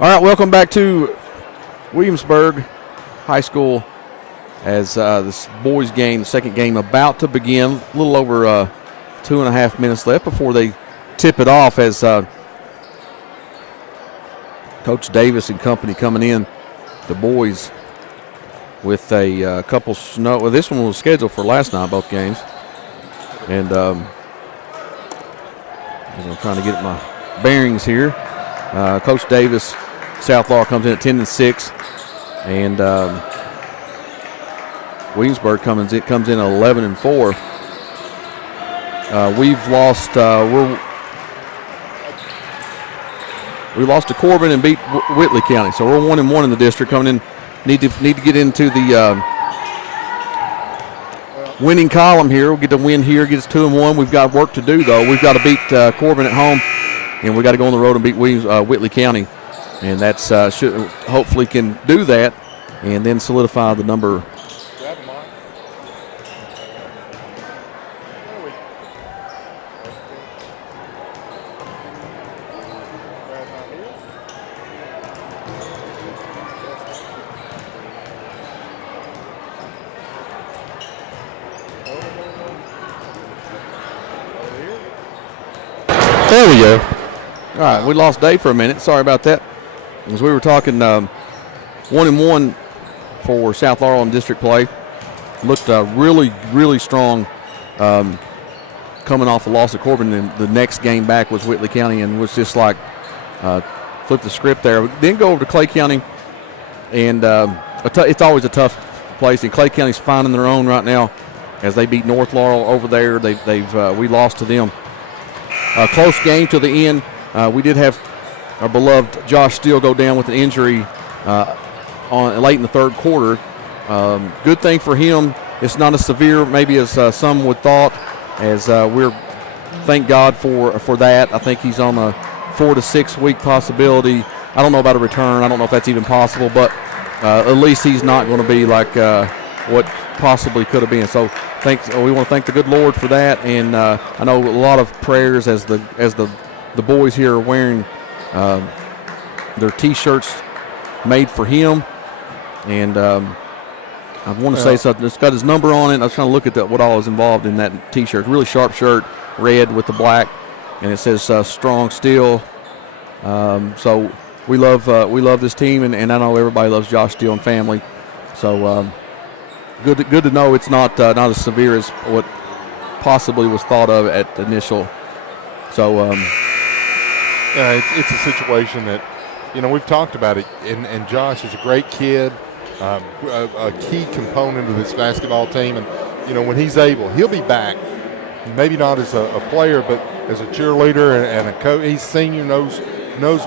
All right, welcome back to Williamsburg High School as this boys game, the second game, about to begin. A little over 2.5 minutes left before they tip it off as Coach Davis and company coming in. The boys with a couple snow. Well, this one was scheduled for last night, both games. And I'm trying to get my bearings here. Coach Davis, South Laurel comes in at 10-6, and Williamsburg comes in at 11-4. We've lost. We lost to Corbin and beat Whitley County, so we're 1-1 in the district. Coming in, need to get into the winning column here. We'll get the win here, get us 2-1. We've got work to do though. We've got to beat Corbin at home, and we got to go on the road and beat Whitley County. And that's should hopefully can do that, and then solidify the number. There we go. All right, we lost Dave for a minute. Sorry about that. As we were talking, 1-1 for South Laurel in district play. Looked really, really strong coming off a loss of Corbin. And the next game back was Whitley County, and was just like flip the script there. Then go over to Clay County, and it's always a tough place. And Clay County's finding their own right now as they beat North Laurel over there. We lost to them. A close game to the end. We did have our beloved Josh Steele go down with an injury late in the third quarter. Good thing for him, it's not as severe maybe as some would thought, as we're thank God for that. I think he's on a 4 to 6 week possibility. I don't know about a return. I don't know if that's even possible, but at least he's not going to be like what possibly could have been. So we want to thank the good Lord for that, and I know a lot of prayers as the boys here are wearing their T-shirts made for him, and I want to say something. It's got his number on it. I was trying to look at what all is involved in that T-shirt. Really sharp shirt, red with the black, and it says "Strong Steel." So we love this team, and I know everybody loves Josh Steele and family. So good to know it's not as severe as what possibly was thought of at the initial. So. It's a situation that, we've talked about it, and Josh is a great kid, a key component of this basketball team, and, when he's able, he'll be back, maybe not as a player, but as a cheerleader and a coach. He's senior, knows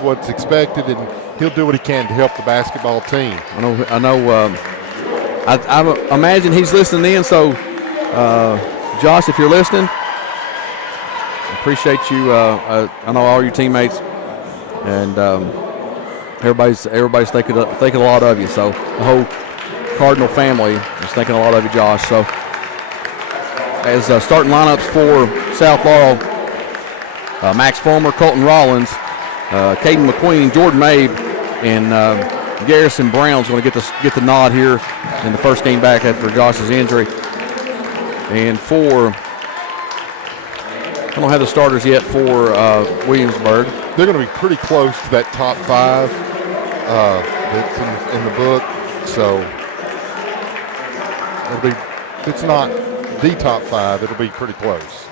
what's expected, and he'll do what he can to help the basketball team. I know. I imagine he's listening in, so Josh, if you're listening, appreciate you. I know all your teammates, and everybody's thinking a lot of you. So the whole Cardinal family is thinking a lot of you, Josh. So as starting lineups for South Laurel, Max Fulmer, Colton Rollins, Caden McQueen, Jordan Mabe, and Garrison Brown's going to get the nod here in the first game back after Josh's injury. And I don't have the starters yet for Williamsburg. They're going to be pretty close to that top 5 that's in the book. So if it's not the top 5, it'll be pretty close.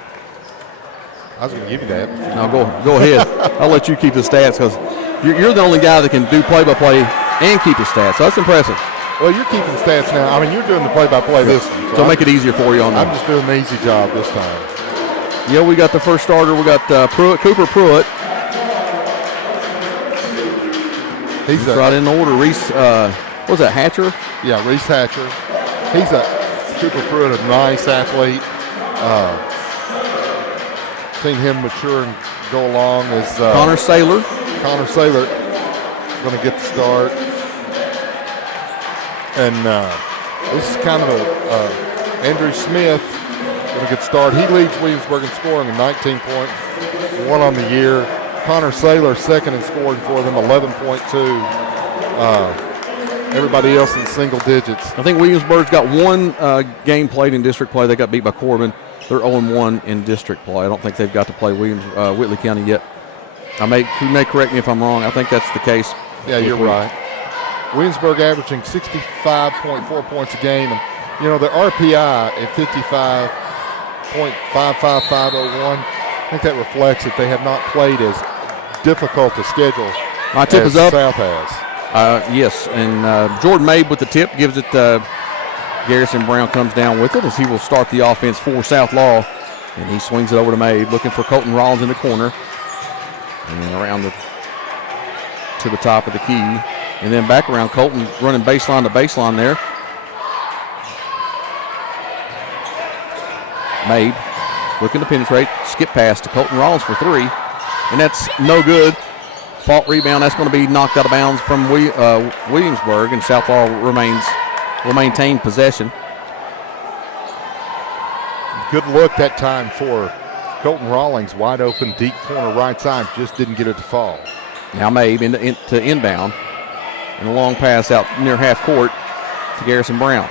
I was going to give you that. No, go ahead. I'll let you keep the stats, because you're the only guy that can do play-by-play and keep the stats. So that's impressive. Well, you're keeping stats now. I mean, you're doing the play-by-play this one. So make it easier for you on that. I'm just doing the easy job this time. Yeah, we got the first starter. We got Cooper Pruitt. He's right in order. Reese, what was that, Hatcher? Yeah, Reese Hatcher. Cooper Pruitt, a nice athlete. Seen him mature and go along as Connor Saylor. Connor Saylor is going to get the start. And this is kind of Andrew Smith going to get started. He leads Williamsburg in scoring, a 19.1 on the year. Connor Saylor second in scoring for them, 11.2. Everybody else in single digits. I think Williamsburg's got one game played in district play. They got beat by Corbin. They're 0-1 in district play. I don't think they've got to play Whitley County yet. You may correct me if I'm wrong. I think that's the case. Yeah, you're right. Williamsburg averaging 65.4 points a game, and their RPI at 55.55501. I think that reflects that they have not played as difficult a schedule My tip as is up. South has. Yes, and Jordan Mabe with the tip gives it. Garrison Brown comes down with it as he will start the offense for South Laurel, and he swings it over to Mabe, looking for Colton Rollins in the corner, and around to the top of the key, and then back around. Colton running baseline to baseline there. Mabe looking to penetrate, skip pass to Colton Rollins for three, and that's no good. Fault rebound, that's going to be knocked out of bounds from Williamsburg, and South Laurel will maintain possession. Good look that time for Colton Rawlings, wide open, deep corner right side, just didn't get it to fall. Now Mabe to inbound, and a long pass out near half court to Garrison Brown.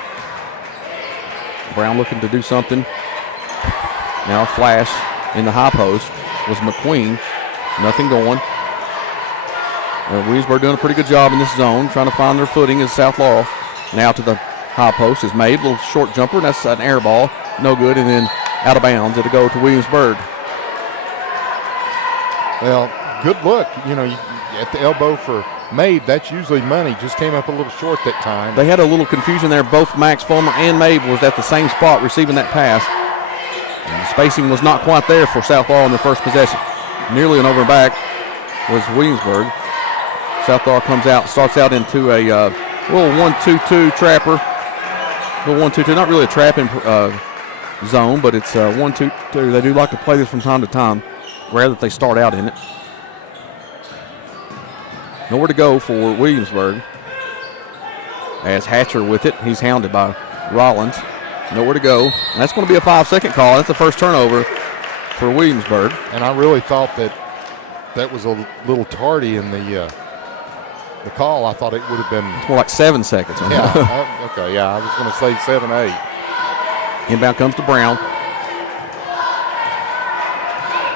Brown looking to do something. Now a flash in the high post was McQueen. Nothing going. Williamsburg doing a pretty good job in this zone, trying to find their footing as South Laurel. Now to the high post is made. A little short jumper, and that's an air ball. No good, and then out of bounds. It'll go to Williamsburg. Well, good look. At the elbow for Mabe, that's usually money. Just came up a little short that time. They had a little confusion there. Both Max Fulmer and Mabe was at the same spot receiving that pass. And the spacing was not quite there for South Laurel in the first possession. Nearly an over and back was Williamsburg. South Laurel comes out, starts out into a little 1-2-2 trapper. Little 1-2-2, not really a trapping zone, but it's 1-2-2. They do like to play this from time to time, rather that they start out in it. Nowhere to go for Williamsburg. As Hatcher with it, he's hounded by Rollins. Nowhere to go. And that's going to be a 5-second call. That's the first turnover for Williamsburg. And I really thought that was a little tardy in the call. I thought it would have been more like 7 seconds. Yeah. Okay. Yeah, I was going to say 7-8. Inbound comes to Brown.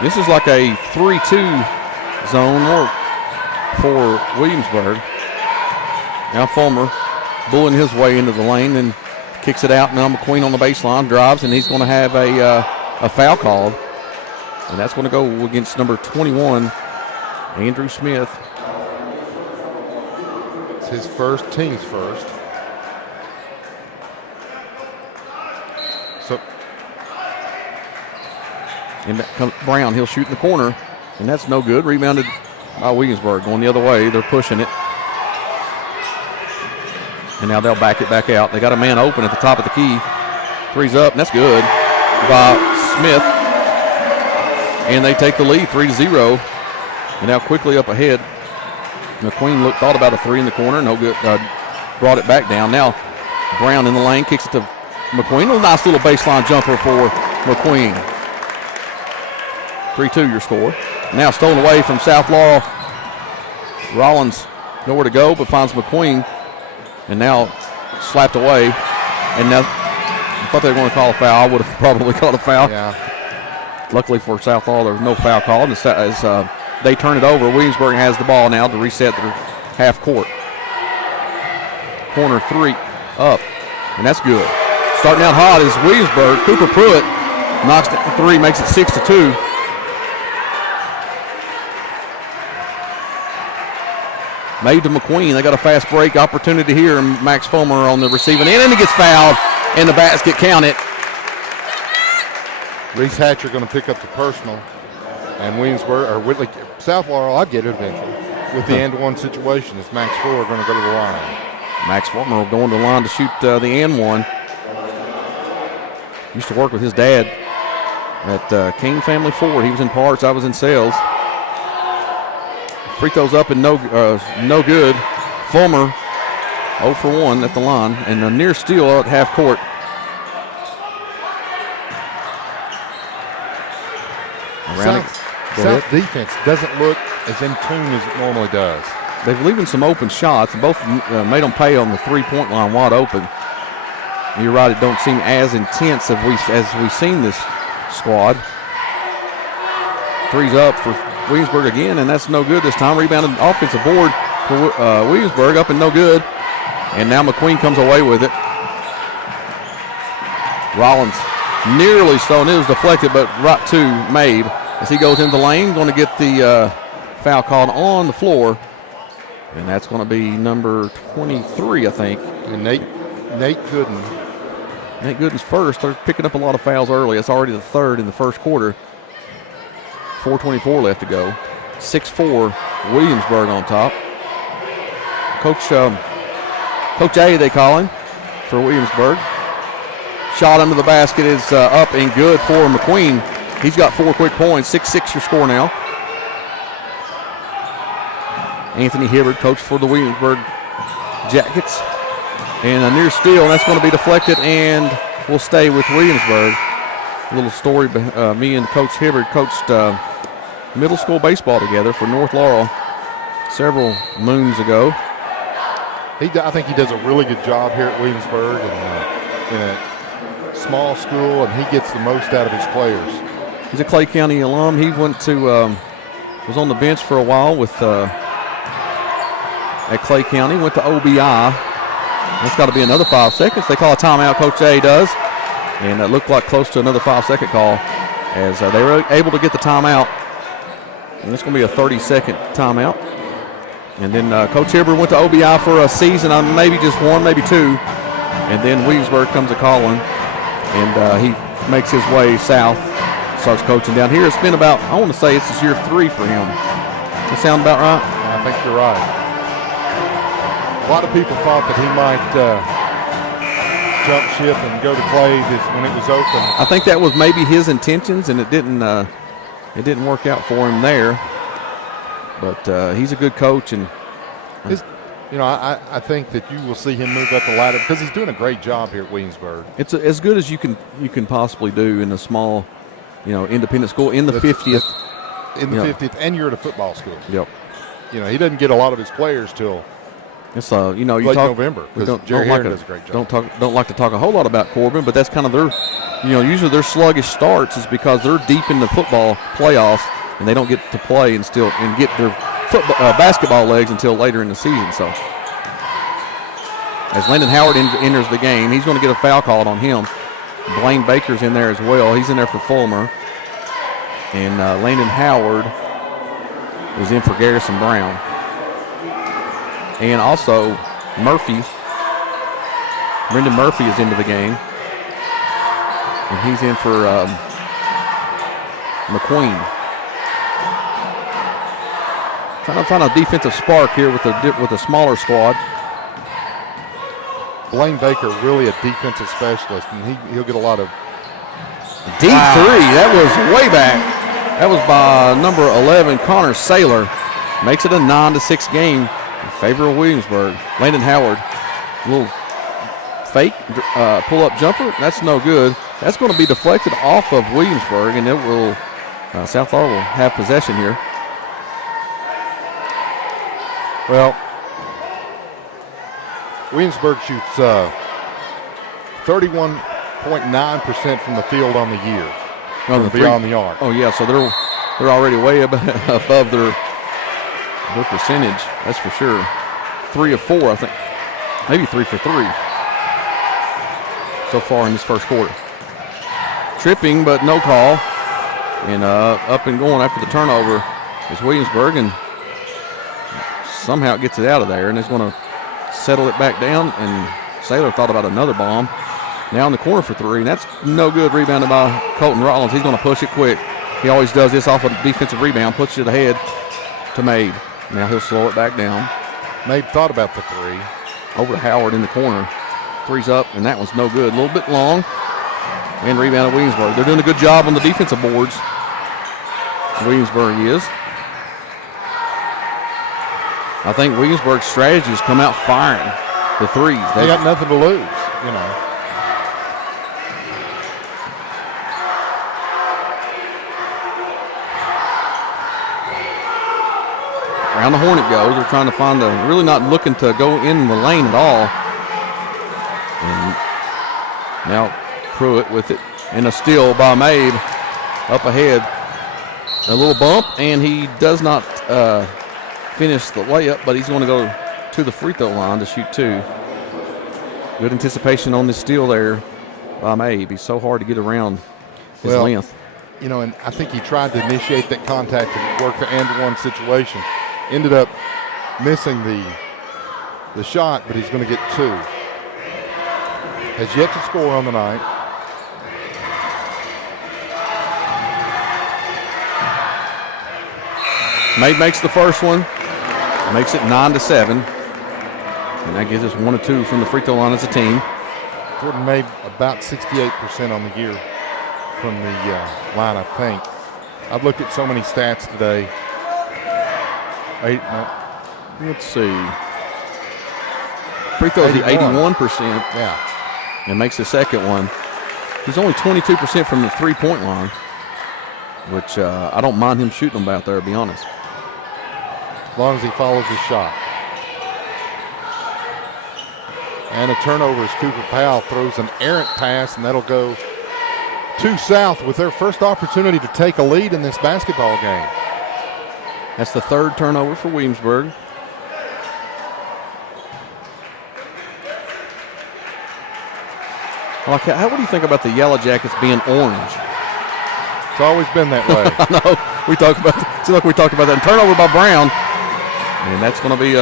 This is like a 3-2 zone for Williamsburg. Now Fulmer bullying his way into the lane and kicks it out. Now McQueen on the baseline drives, and he's going to have a foul called, and that's going to go against number 21, Andrew Smith. It's his first, team's first. So, and back comes Brown. He'll shoot in the corner, and that's no good. Rebounded by Williamsburg. Going the other way. They're pushing it. And now they'll back it back out. They got a man open at the top of the key. Three's up, and that's good by Smith. And they take the lead 3-0. And now quickly up ahead. McQueen thought about a three in the corner. No good. Brought it back down. Now Brown in the lane. Kicks it to McQueen. A nice little baseline jumper for McQueen. 3-2 your score. Now stolen away from South Laurel. Rollins nowhere to go, but finds McQueen. And now slapped away. And now I thought they were going to call a foul. I would have probably called a foul. Yeah. Luckily for South Laurel, there was no foul called. As they turn it over, Williamsburg has the ball now to reset their half court. Corner three up, and that's good. Starting out hot is Williamsburg. Cooper Pruitt knocks it three, makes it 6-2. Made to McQueen. They got a fast break opportunity here, and Max Fulmer on the receiving end, and he gets fouled, and the basket counted. Reese Hatcher going to pick up the personal, and Whitley, South Laurel, I'll get it eventually. With the and-one situation, it's Max Fulmer going to go to the line. Max Fulmer going to the line to shoot the and-one. Used to work with his dad at King Family Ford. He was in parts, I was in sales. Free throws up and no good. Fulmer 0 for 1 at the line, and a near steal at half court. South defense doesn't look as in tune as it normally does. They've leaving some open shots, and both made them pay on the three-point line wide open. You're right, it don't seem as intense as we've seen this squad. Three's up for Williamsburg again, and that's no good this time. Rebounded offensive board for Williamsburg, up and no good. And now McQueen comes away with it. Rollins nearly stole, and it was deflected, but right to Mabe as he goes into the lane, going to get the foul called on the floor. And that's going to be number 23, I think. And Nate Gooden. Nate Gooden's first. They're picking up a lot of fouls early. It's already the third in the first quarter. 4:24 left to go. 6-4, Williamsburg on top. Coach A, they call him, for Williamsburg. Shot under the basket is up and good for McQueen. He's got 4 quick points. 6-6 your score now. Anthony Hibbard, coach for the Williamsburg Jackets. And a near steal, and that's going to be deflected and will stay with Williamsburg. A little story, me and Coach Hibbard coached middle school baseball together for North Laurel several moons ago. I think he does a really good job here at Williamsburg and in a small school, and he gets the most out of his players. He's a Clay County alum. He went to was on the bench for a while with at Clay County. Went to OBI. That's got to be another 5 seconds. They call a timeout. Coach A does, and it looked like close to another 5-second call as they were able to get the timeout. And it's going to be a 30-second timeout. And then Coach Hibbard went to OBI for a season, maybe just one, maybe two. And then Williamsburg comes a calling, and he makes his way south, starts coaching down here. It's been about, I want to say this is year 3 for him. Does that sound about right? I think you're right. A lot of people thought that he might jump ship and go to Clay when it was open. I think that was maybe his intentions, and it didn't work out for him there. But he's a good coach, and I think that you will see him move up the ladder because he's doing a great job here at Williamsburg. It's as good as you can possibly do in a small, independent school in the 50th. In the 50th, and you're at a football school. Yep. He doesn't get a lot of his players till it's you talk November. Jerry Herron does a great job. Don't like to talk a whole lot about Corbin, but that's kind of their, usually their sluggish starts is because they're deep in the football playoffs and they don't get to play and get their basketball legs until later in the season. So as Landon Howard enters the game, he's going to get a foul called on him. Blaine Baker's in there as well. He's in there for Fulmer. And Landon Howard is in for Garrison Brown. And also Brendan Murphy is into the game. And he's in for McQueen. Trying to find a defensive spark here with a smaller squad. Blaine Baker, really a defensive specialist, and he'll get a lot of deep three. That was way back. That was by number 11, Connor Saylor. Makes it a 9-6 game in favor of Williamsburg. Landon Howard, a little fake pull-up jumper. That's no good. That's going to be deflected off of Williamsburg, and it will South Laurel will have possession here. Well, Williamsburg shoots 31.9% from the field on the year. Beyond the arc. Oh yeah, so they're already way above their percentage. That's for sure. 3 of 4, I think. Maybe 3 for 3 so far in this first quarter. Tripping, but no call. And up and going after the turnover is Williamsburg, and somehow it gets it out of there, and it's going to settle it back down. And Saylor thought about another bomb. Now in the corner for 3, and that's no good. Rebounded by Colton Rollins. He's going to push it quick. He always does this off a defensive rebound, puts it ahead to Mabe. Now he'll slow it back down. Mabe thought about the 3. Over to Howard in the corner. 3's up, and that one's no good. A little bit long. And rebound at Williamsburg. They're doing a good job on the defensive boards. Williamsburg is. I think Williamsburg's strategy has come out firing the 3s. They got nothing to lose, Around the horn it goes. They're trying to find really not looking to go in the lane at all. And now Pruitt with it. And a steal by Mabe up ahead. A little bump, and he does not finish the layup, but he's going to go to the free throw line to shoot 2. Good anticipation on the steal there by Mabe. He's so hard to get around his length. You know, and I think he tried to initiate that contact and work the and-one situation. Ended up missing the shot, but he's going to get 2. Has yet to score on the night. Mabe makes the first one, makes it 9-7, and that gives us 1 or 2 from the free throw line as a team. Jordan Mabe about 68% on the year from the line, I think. I've looked at so many stats today. Let's see. Free throws at 81%. Yeah. And makes the second one. He's only 22% from the three-point line, which I don't mind him shooting them out there, to be honest. As long as he follows his shot. And a turnover as Cooper Powell throws an errant pass, and that'll go to South with their first opportunity to take a lead in this basketball game. That's the 3rd turnover for Williamsburg. What do you think about the Yellow Jackets being orange? It's always been that way. I know. We talked about that. And turnover by Brown. And that's going to be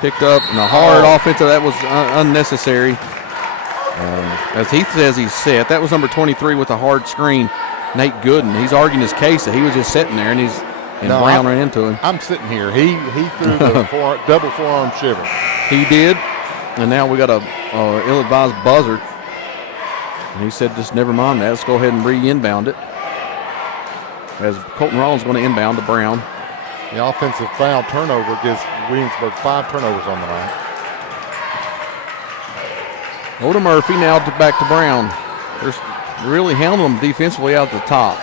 picked up. And a hard offensive. That was unnecessary. As Heath says he's set. That was number 23 with a hard screen, Nate Gooden. He's arguing his case that he was just sitting there, and Brown ran into him. I'm sitting here. He threw the double forearm shiver. He did. And now we got a ill-advised buzzer. And he said, just never mind that. Let's go ahead and re-inbound it. As Colton Rollins going to inbound to Brown. The offensive foul turnover gives Williamsburg 5 turnovers on the night. Over to Murphy, now back to Brown. They're really hounding them defensively out at the top.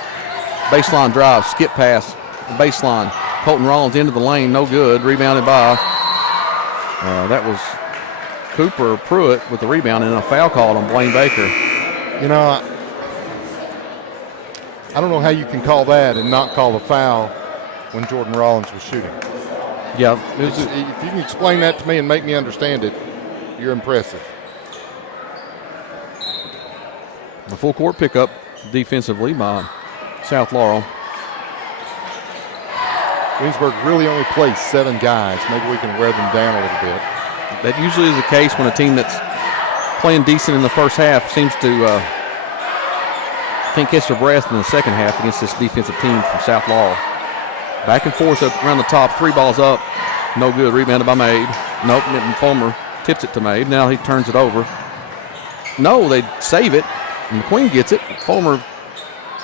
Baseline drive, skip pass, baseline. Colton Rollins into the lane, no good. Rebounded by. That was Cooper Pruitt with the rebound and a foul called on Blaine Baker. You know, I don't know how you can call that and not call the foul when Jordan Rollins was shooting. Yeah. If you can explain that to me and make me understand it, you're impressive. A full court pickup defensively by South Laurel. Williamsburg really only plays 7 guys. Maybe we can wear them down a little bit. That usually is the case when a team that's playing decent in the first half seems to can't catch their breath in the second half against this defensive team from South Laurel. Back and forth up around the top, 3 balls up, no good. Rebounded by Mabe. Nope, and Fulmer tips it to Mabe. Now he turns it over. No, they save it, and McQueen gets it. Fulmer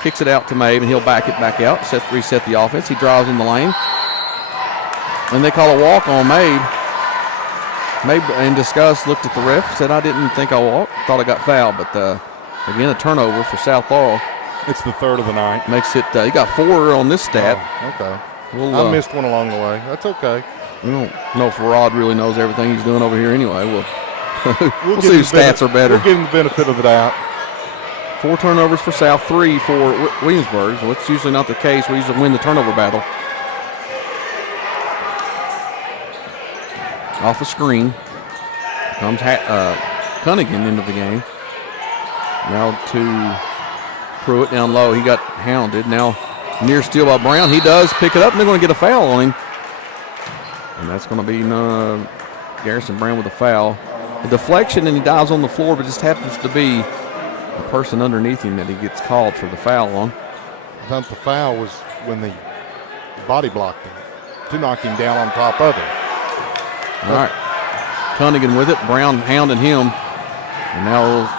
kicks it out to Mabe, and he'll back it back out, reset the offense. He drives in the lane, and they call a walk on Mabe. Mabe, in disgust, looked at the ref, said, I didn't think I walked, thought I got fouled. But again, a turnover for South Laurel. It's the 3rd of the night. Makes it, he got 4 on this stat. Oh, okay. I missed one along the way. That's okay. We don't know if Rod really knows everything he's doing over here anyway. We'll see whose stats are better. We'll give him the benefit of the doubt. 4 turnovers for South, 3 for Williamsburg. Well, it's usually not the case. We usually win the turnover battle. Off a screen comes Cunningham into the game. Now to Pruitt down low. He got hounded. Now near steal by Brown. He does pick it up, and they're going to get a foul on him. And that's going to be Garrison Brown with a foul. A deflection, and he dives on the floor, but just happens to be a person underneath him that he gets called for the foul on. I thought the foul was when the body blocked him to knock him down on top of him. All right. Cunningham with it. Brown hounding him. And now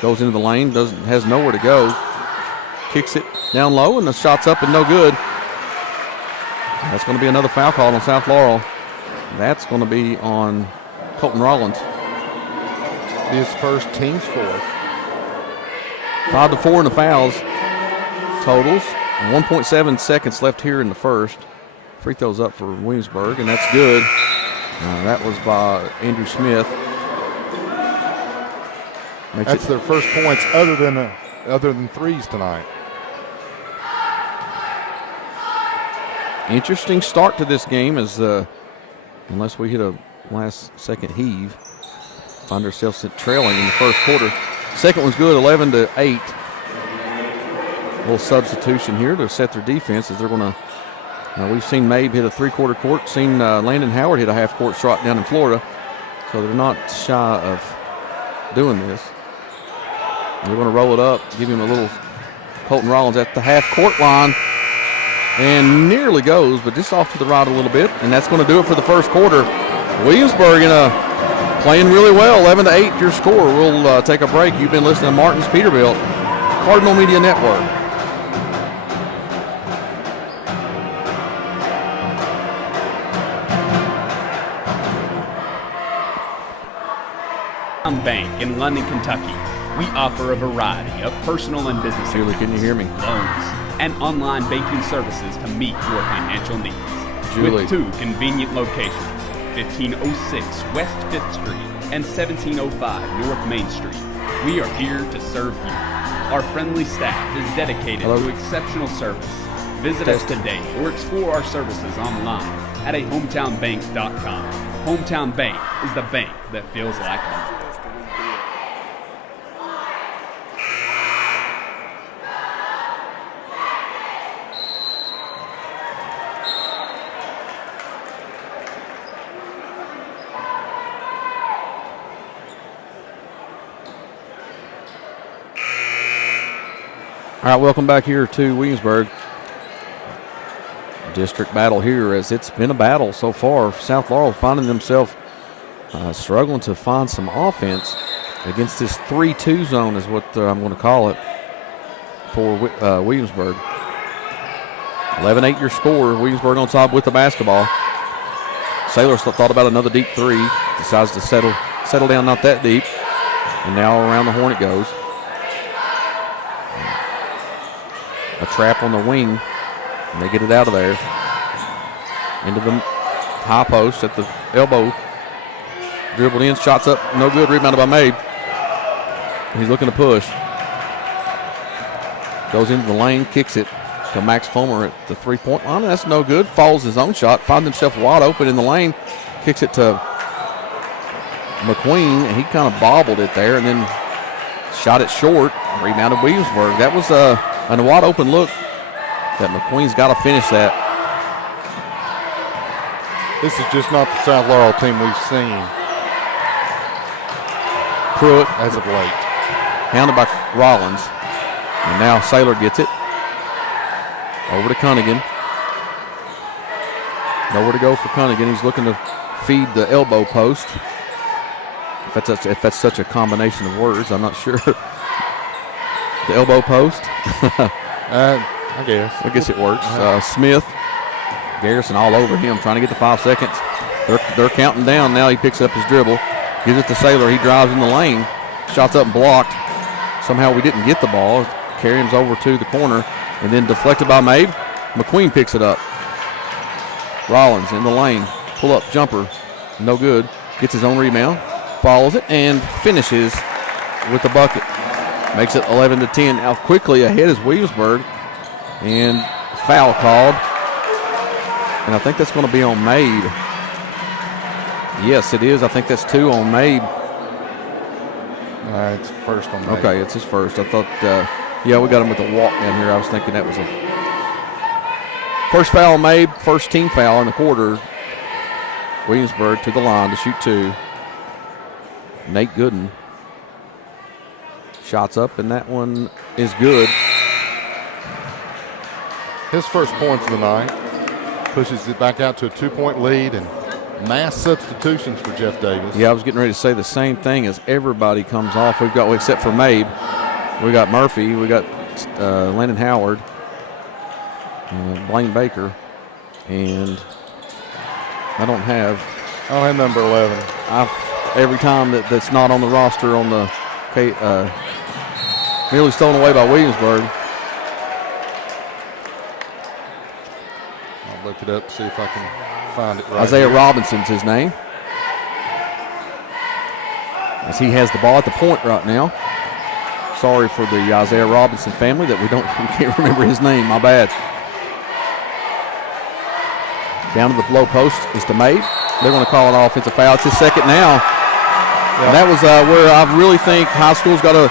goes into the lane. Has nowhere to go. Kicks it down low, and the shot's up and no good. That's going to be another foul call on South Laurel. That's going to be on Colton Rollins. His first, team's 4th. 5-4 in the fouls. Totals. 1.7 seconds left here in the first. Free throws up for Williamsburg, and that's good. That was by Andrew Smith. That's their first points other than threes tonight. Interesting start to this game as unless we hit a last-second heave, find ourselves trailing in the first quarter. Second one's good, 11-8. A little substitution here to set their defense as they're going to. We've seen Mabe hit a three-quarter court, seen Landon Howard hit a half-court shot down in Florida, so they're not shy of doing this. They're going to roll it up, give him a little Colton Rollins at the half-court line, and nearly goes, but just off to the right a little bit, and that's going to do it for the first quarter. Williamsburg playing really well, 11-8 your score. We'll take a break. You've been listening to Martin's Peterbilt, Cardinal Media Network. Bank in London, Kentucky. We offer a variety of personal and business Julie, can you hear me? loans and online banking services to meet your financial needs. Julie. With 2 convenient locations, 1506 West 5th Street and 1705 North Main Street. We are here to serve you. Our friendly staff is dedicated to exceptional service. Visit us today or explore our services online at hometownbank.com. Hometown Bank is the bank that feels like home. All right, welcome back here to Williamsburg. District battle here, as it's been a battle so far. South Laurel finding themselves struggling to find some offense against this 3-2 zone is what I'm going to call it for Williamsburg. 11-8 your score. Williamsburg on top with the basketball. Sailors thought about another deep three. Decides to settle down not that deep. And now around the horn it goes. A trap on the wing, and they get it out of there. Into the high post at the elbow. Dribbled in, shots up, no good, rebounded by Mabe. He's looking to push. Goes into the lane, kicks it to Max Fulmer at the three-point line. That's no good. Falls his own shot, finds himself wide open in the lane, kicks it to McQueen, and he kind of bobbled it there and then shot it short. Rebounded Williamsburg. That was a wide open look that McQueen's got to finish that. This is just not the South Laurel team we've seen Pruitt as of late. Hounded by Rollins. And now Saylor gets it. Over to Cunningham. Nowhere to go for Cunningham. He's looking to feed the elbow post. If that's such a combination of words, I'm not sure. The elbow post. I guess it works. Smith, Garrison all over him, trying to get the 5 seconds. They're counting down now. He picks up his dribble, gives it to Saylor. He drives in the lane, shots up and blocked. Somehow we didn't get the ball. Carries over to the corner, and then deflected by Mabe. McQueen picks it up. Rollins in the lane, pull up jumper, no good. Gets his own rebound, follows it, and finishes with the bucket. Makes it 11-10. Now quickly ahead is Williamsburg, and foul called. And I think that's going to be on Mabe. Yes, it is. I think that's 2 on Mabe. It's first on Mabe. Okay, it's his first. I thought, we got him with a walk down here. I was thinking that was a first foul on Mabe, first team foul in the quarter. Williamsburg to the line to shoot 2. Nate Gooden. Shots up, and that one is good. His first points of the night. Pushes it back out to a 2-point lead, and mass substitutions for Jeff Davis. Yeah, I was getting ready to say the same thing as everybody comes off. We've got, except for Mabe, we got Murphy, we got Landon Howard, Blaine Baker, and I don't have number 11. Every time that's not on the roster on the nearly stolen away by Williamsburg. Look it up, see if I can find it right Isaiah here. Robinson's his name. As he has the ball at the point right now. Sorry for the Isaiah Robinson family that we can't remember his name. My bad. Down to the low post is to Mabe. They're going to call an offensive foul. It's his second now. And that was where I really think high school's got to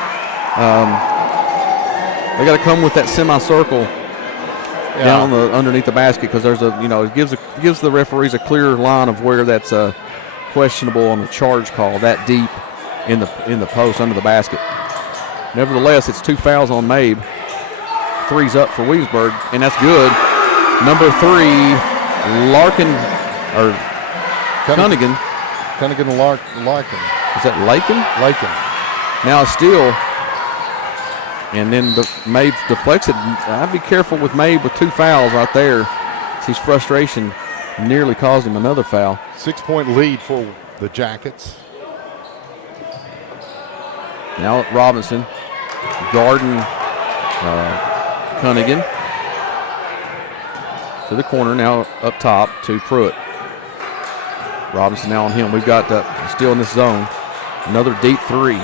they got to come with that semicircle down underneath the basket, because there's it gives the referees a clear line of where that's questionable on the charge call that deep in the post under the basket. Nevertheless, it's 2 fouls on Mabe. 3's up for Williamsburg, and that's good. Number 3, Cunningham. Larkin. Is that Lakin? Lakin. Now a steal. And then Mabe deflects it. I'd be careful with Mabe with 2 fouls right there. His frustration nearly caused him another foul. 6-point lead for the Jackets. Now Robinson guarding Cunningham. To the corner, now up top to Pruitt. Robinson now on him. We've got still in this zone. Another deep 3.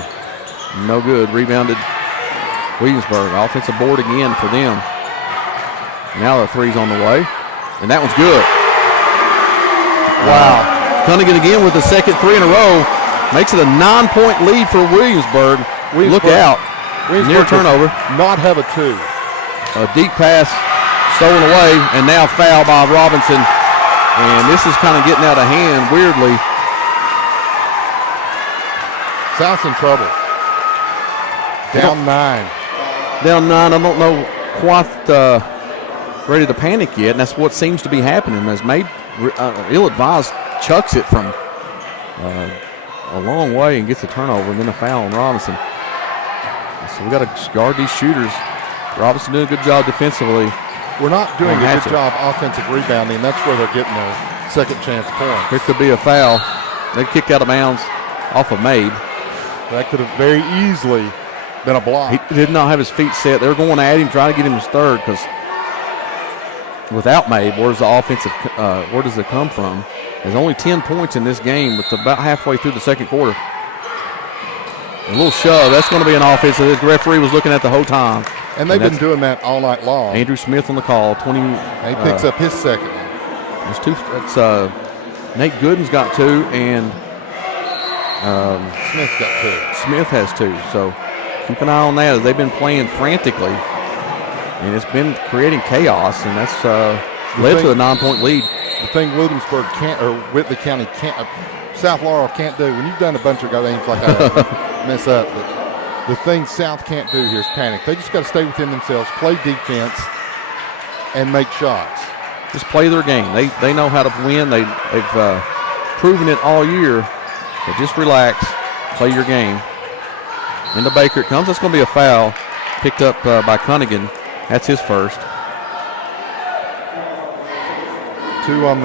No good. Rebounded Williamsburg. Offensive board again for them. Now the 3's on the way. And that one's good. Wow. Cunningham again with the second 3 in a row. Makes it a 9-point lead for Williamsburg. Look out. Near turnover. Not have a 2. A deep pass stolen away, and now foul by Robinson. And this is kind of getting out of hand weirdly. South's in trouble. Down 9. Down 9. I don't know quite ready to panic yet, and that's what seems to be happening. As Mabe, ill-advised, chucks it from a long way and gets a turnover, and then a foul on Robinson. So we got to guard these shooters. Robinson doing a good job defensively. We're not doing a good job offensive rebounding. That's where they're getting their second chance points. There could be a foul. They kicked out of bounds off of Mabe. That could have very easily been a block. He did not have his feet set. They were going at him, trying to get him his third, because without Mabe, where does it come from? There's only 10 points in this game with about halfway through the second quarter. A little shove. That's going to be an offense that the referee was looking at the whole time. And they've been doing that all night long. Andrew Smith on the call. 20. He picks up his second. There's 2. That's Nate Gooden's got 2, and Smith got 2. Smith has 2. So keep an eye on that, as they've been playing frantically, and it's been creating chaos, and that's led to a 9-point lead. The thing Williamsburg can't, or Whitley County can't, South Laurel can't do, when you've done a bunch of games like that, mess up. But the thing South can't do here is panic. They just got to stay within themselves, play defense, and make shots. Just play their game. They know how to win. They've proven it all year. So just relax, play your game. Into Baker it comes. That's going to be a foul picked up by Cunningham. That's his first. 2 on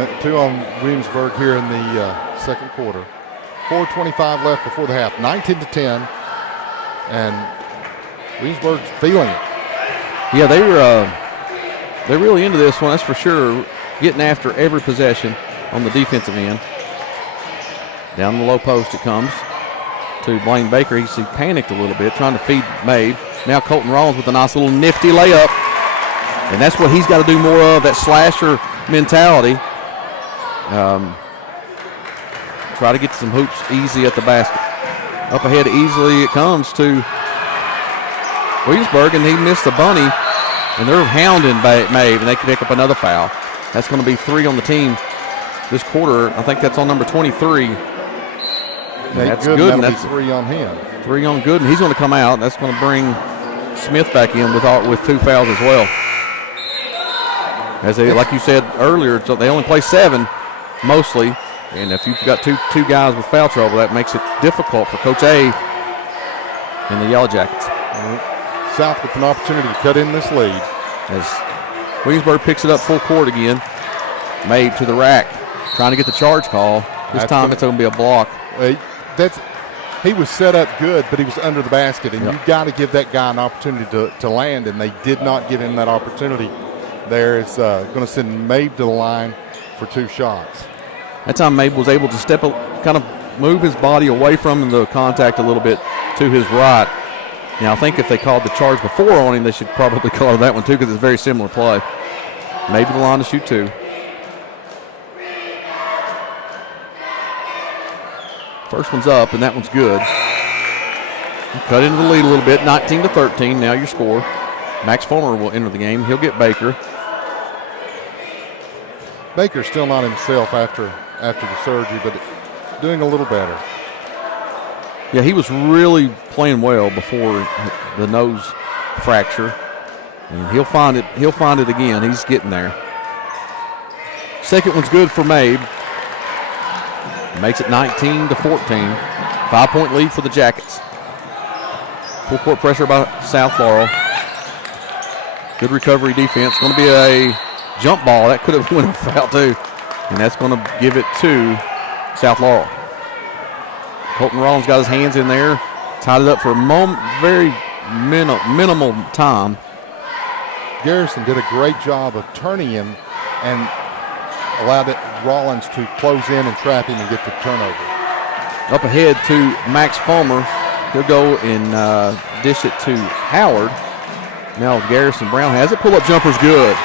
Williamsburg here in the second quarter. 4:25 left before the half. 19-10, and Williamsburg's feeling it. Yeah, they're really into this one. That's for sure. Getting after every possession on the defensive end. Down the low post it comes to Blaine Baker. He panicked a little bit, trying to feed Mabe. Now Colton Rawls with a nice little nifty layup, and that's what he's got to do more of. That slasher mentality. Try to get some hoops easy at the basket. Up ahead easily it comes to Williamsburg, and he missed the bunny, and they're hounding Mabe, and they can pick up another foul. That's going to be 3 on the team this quarter. I think that's on number 23. That's good. And that's 3 on him. 3 on Gooden. He's going to come out. That's going to bring Smith back in with 2 fouls as well. As they, like you said earlier, so they only play 7 mostly, and if you've got two guys with foul trouble, that makes it difficult for Coach A and the Yellow Jackets. South with an opportunity to cut in this lead. As Williamsburg picks it up full court again. Mabe to the rack, trying to get the charge call. This time it's going to be a block. He was set up good, but he was under the basket, and you've got to give that guy an opportunity to land, and they did not give him that opportunity. there is going to send Mabe to the line for 2 shots. That time Mabe was able to kind of move his body away from the contact a little bit to his right. Now, I think if they called the charge before on him, they should probably call that one too, because it's a very similar play. Maybe the line to shoot 2. First one's up, and that one's good. You cut into the lead a little bit, 19-13. Now your score. Max Fulmer will enter the game. He'll get Baker. Baker's still not himself after the surgery, but doing a little better. Yeah, he was really playing well before the nose fracture, and he'll find it. He'll find it again. He's getting there. Second one's good for Mabe. Makes it 19-14. 5-point lead for the Jackets. Full court pressure by South Laurel. Good recovery defense. Going to be a jump ball. That could have went a foul too, and that's going to give it to South Laurel. Colton Rollins got his hands in there, tied it up for a very minimal time. Garrison did a great job of turning him and allowed Rollins to close in and trap him and get the turnover. Up ahead to Max Fulmer. He'll go and dish it to Howard. Now Garrison Brown has it. Pull-up jumper's good.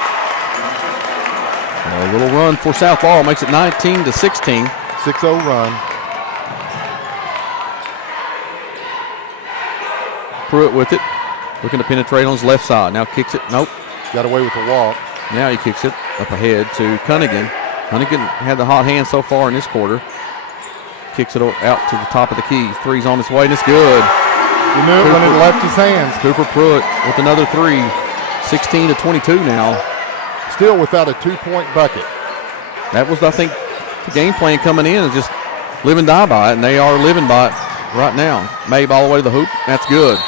A little run for South Laurel makes it 19-16. 6-0 run. Pruitt with it. Looking to penetrate on his left side. Now kicks it. Nope. Got away with the walk. Now he kicks it up ahead to Cunningham. Cunningham had the hot hand so far in this quarter. Kicks it out to the top of the key. 3's on its way, and it's good. You knew it when it left his hands. Cooper Pruitt with another 3. 16-22 now. Still without a 2-point bucket. That was, I think, the game plan coming in, is just live and die by it, and they are living by it right now. Mabe all the way to the hoop. That's good.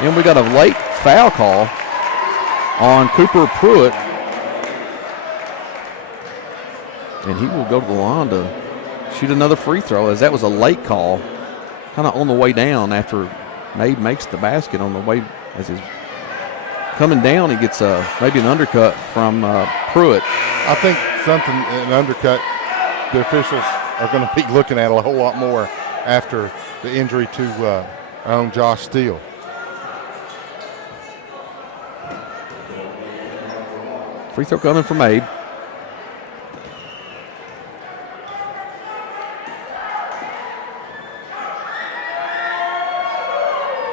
And we got a late foul call on Cooper Pruitt. And he will go to the line to shoot another free throw, as that was a late call, kind of on the way down after Mabe makes the basket on the way. As he's coming down, he gets maybe an undercut from Pruitt. I think an undercut, the officials are going to be looking at a whole lot more after the injury to our own Josh Steele. Free throw coming from Abe.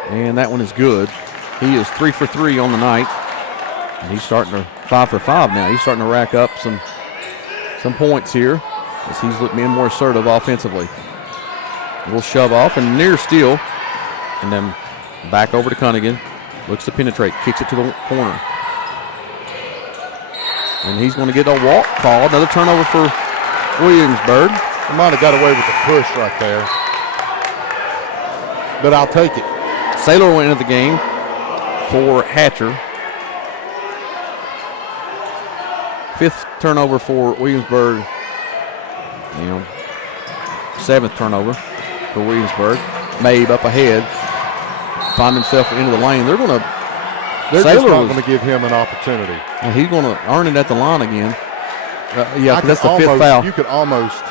And that one is good. He is 3 for 3 on the night. And he's starting to 5 for 5 now. He's starting to rack up some points here as he's being more assertive offensively. A little shove off and near steal. And then back over to Cunningham. Looks to penetrate. Kicks it to the corner. And he's going to get a walk call. Another turnover for Williamsburg. He might have got away with the push right there. But I'll take it. Saylor went into the game for Hatcher. 5th turnover for Williamsburg. 7th turnover for Williamsburg. Mabe up ahead. Find himself into the lane. They're just not going to give him an opportunity. He's going to earn it at the line again. That's the 5th foul. You could almost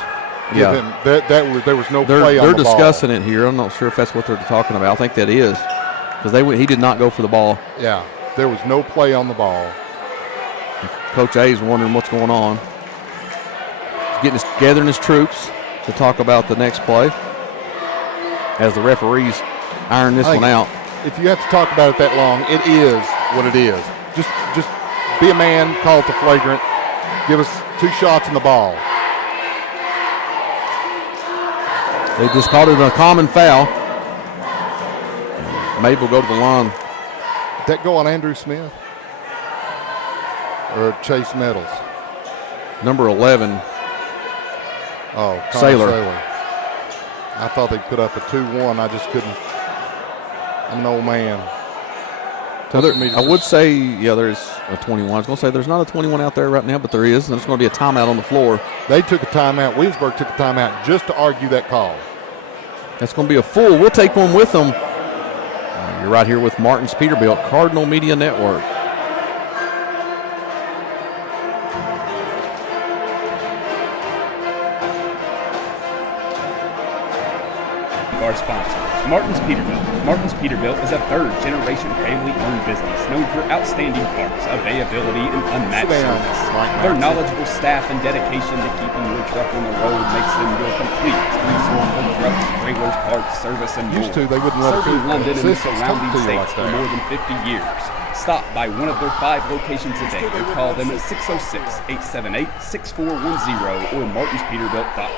give him there was no play on the ball. They're discussing it here. I'm not sure if that's what they're talking about. I think that is, because he did not go for the ball. Yeah, there was no play on the ball. Coach A is wondering what's going on. He's gathering his troops to talk about the next play as the referees iron this one out. If you have to talk about it that long, it is what it is. Just be a man, call it the flagrant, give us 2 shots in the ball. They just called it a common foul. Mabe will go to the line. Did that go on Andrew Smith or Chase Meadows? Number 11. Oh, Saylor. I thought they put up a 2-1. I just couldn't. I'm an old man. I would say, there's a 21. I was going to say there's not a 21 out there right now, but there is. And there's going to be a timeout on the floor. They took a timeout. Williamsburg took a timeout just to argue that call. That's going to be a full. We'll take one with them. You're right here with Martin's Peterbilt, Cardinal Media Network. our sponsors. Martin's Peterbilt. Martin's Peterbilt is a third-generation family-owned business known for outstanding parts, availability, and unmatched service. Their knowledgeable staff and dedication to keeping your truck on the road makes them your complete resource for trucks, trailers, parts, service, and more. They wouldn't let Serving London and the surrounding like states for more than 50 years. Stop by one of their 5 locations today or call them at 606-878-6410 or martinspeterbilt.com.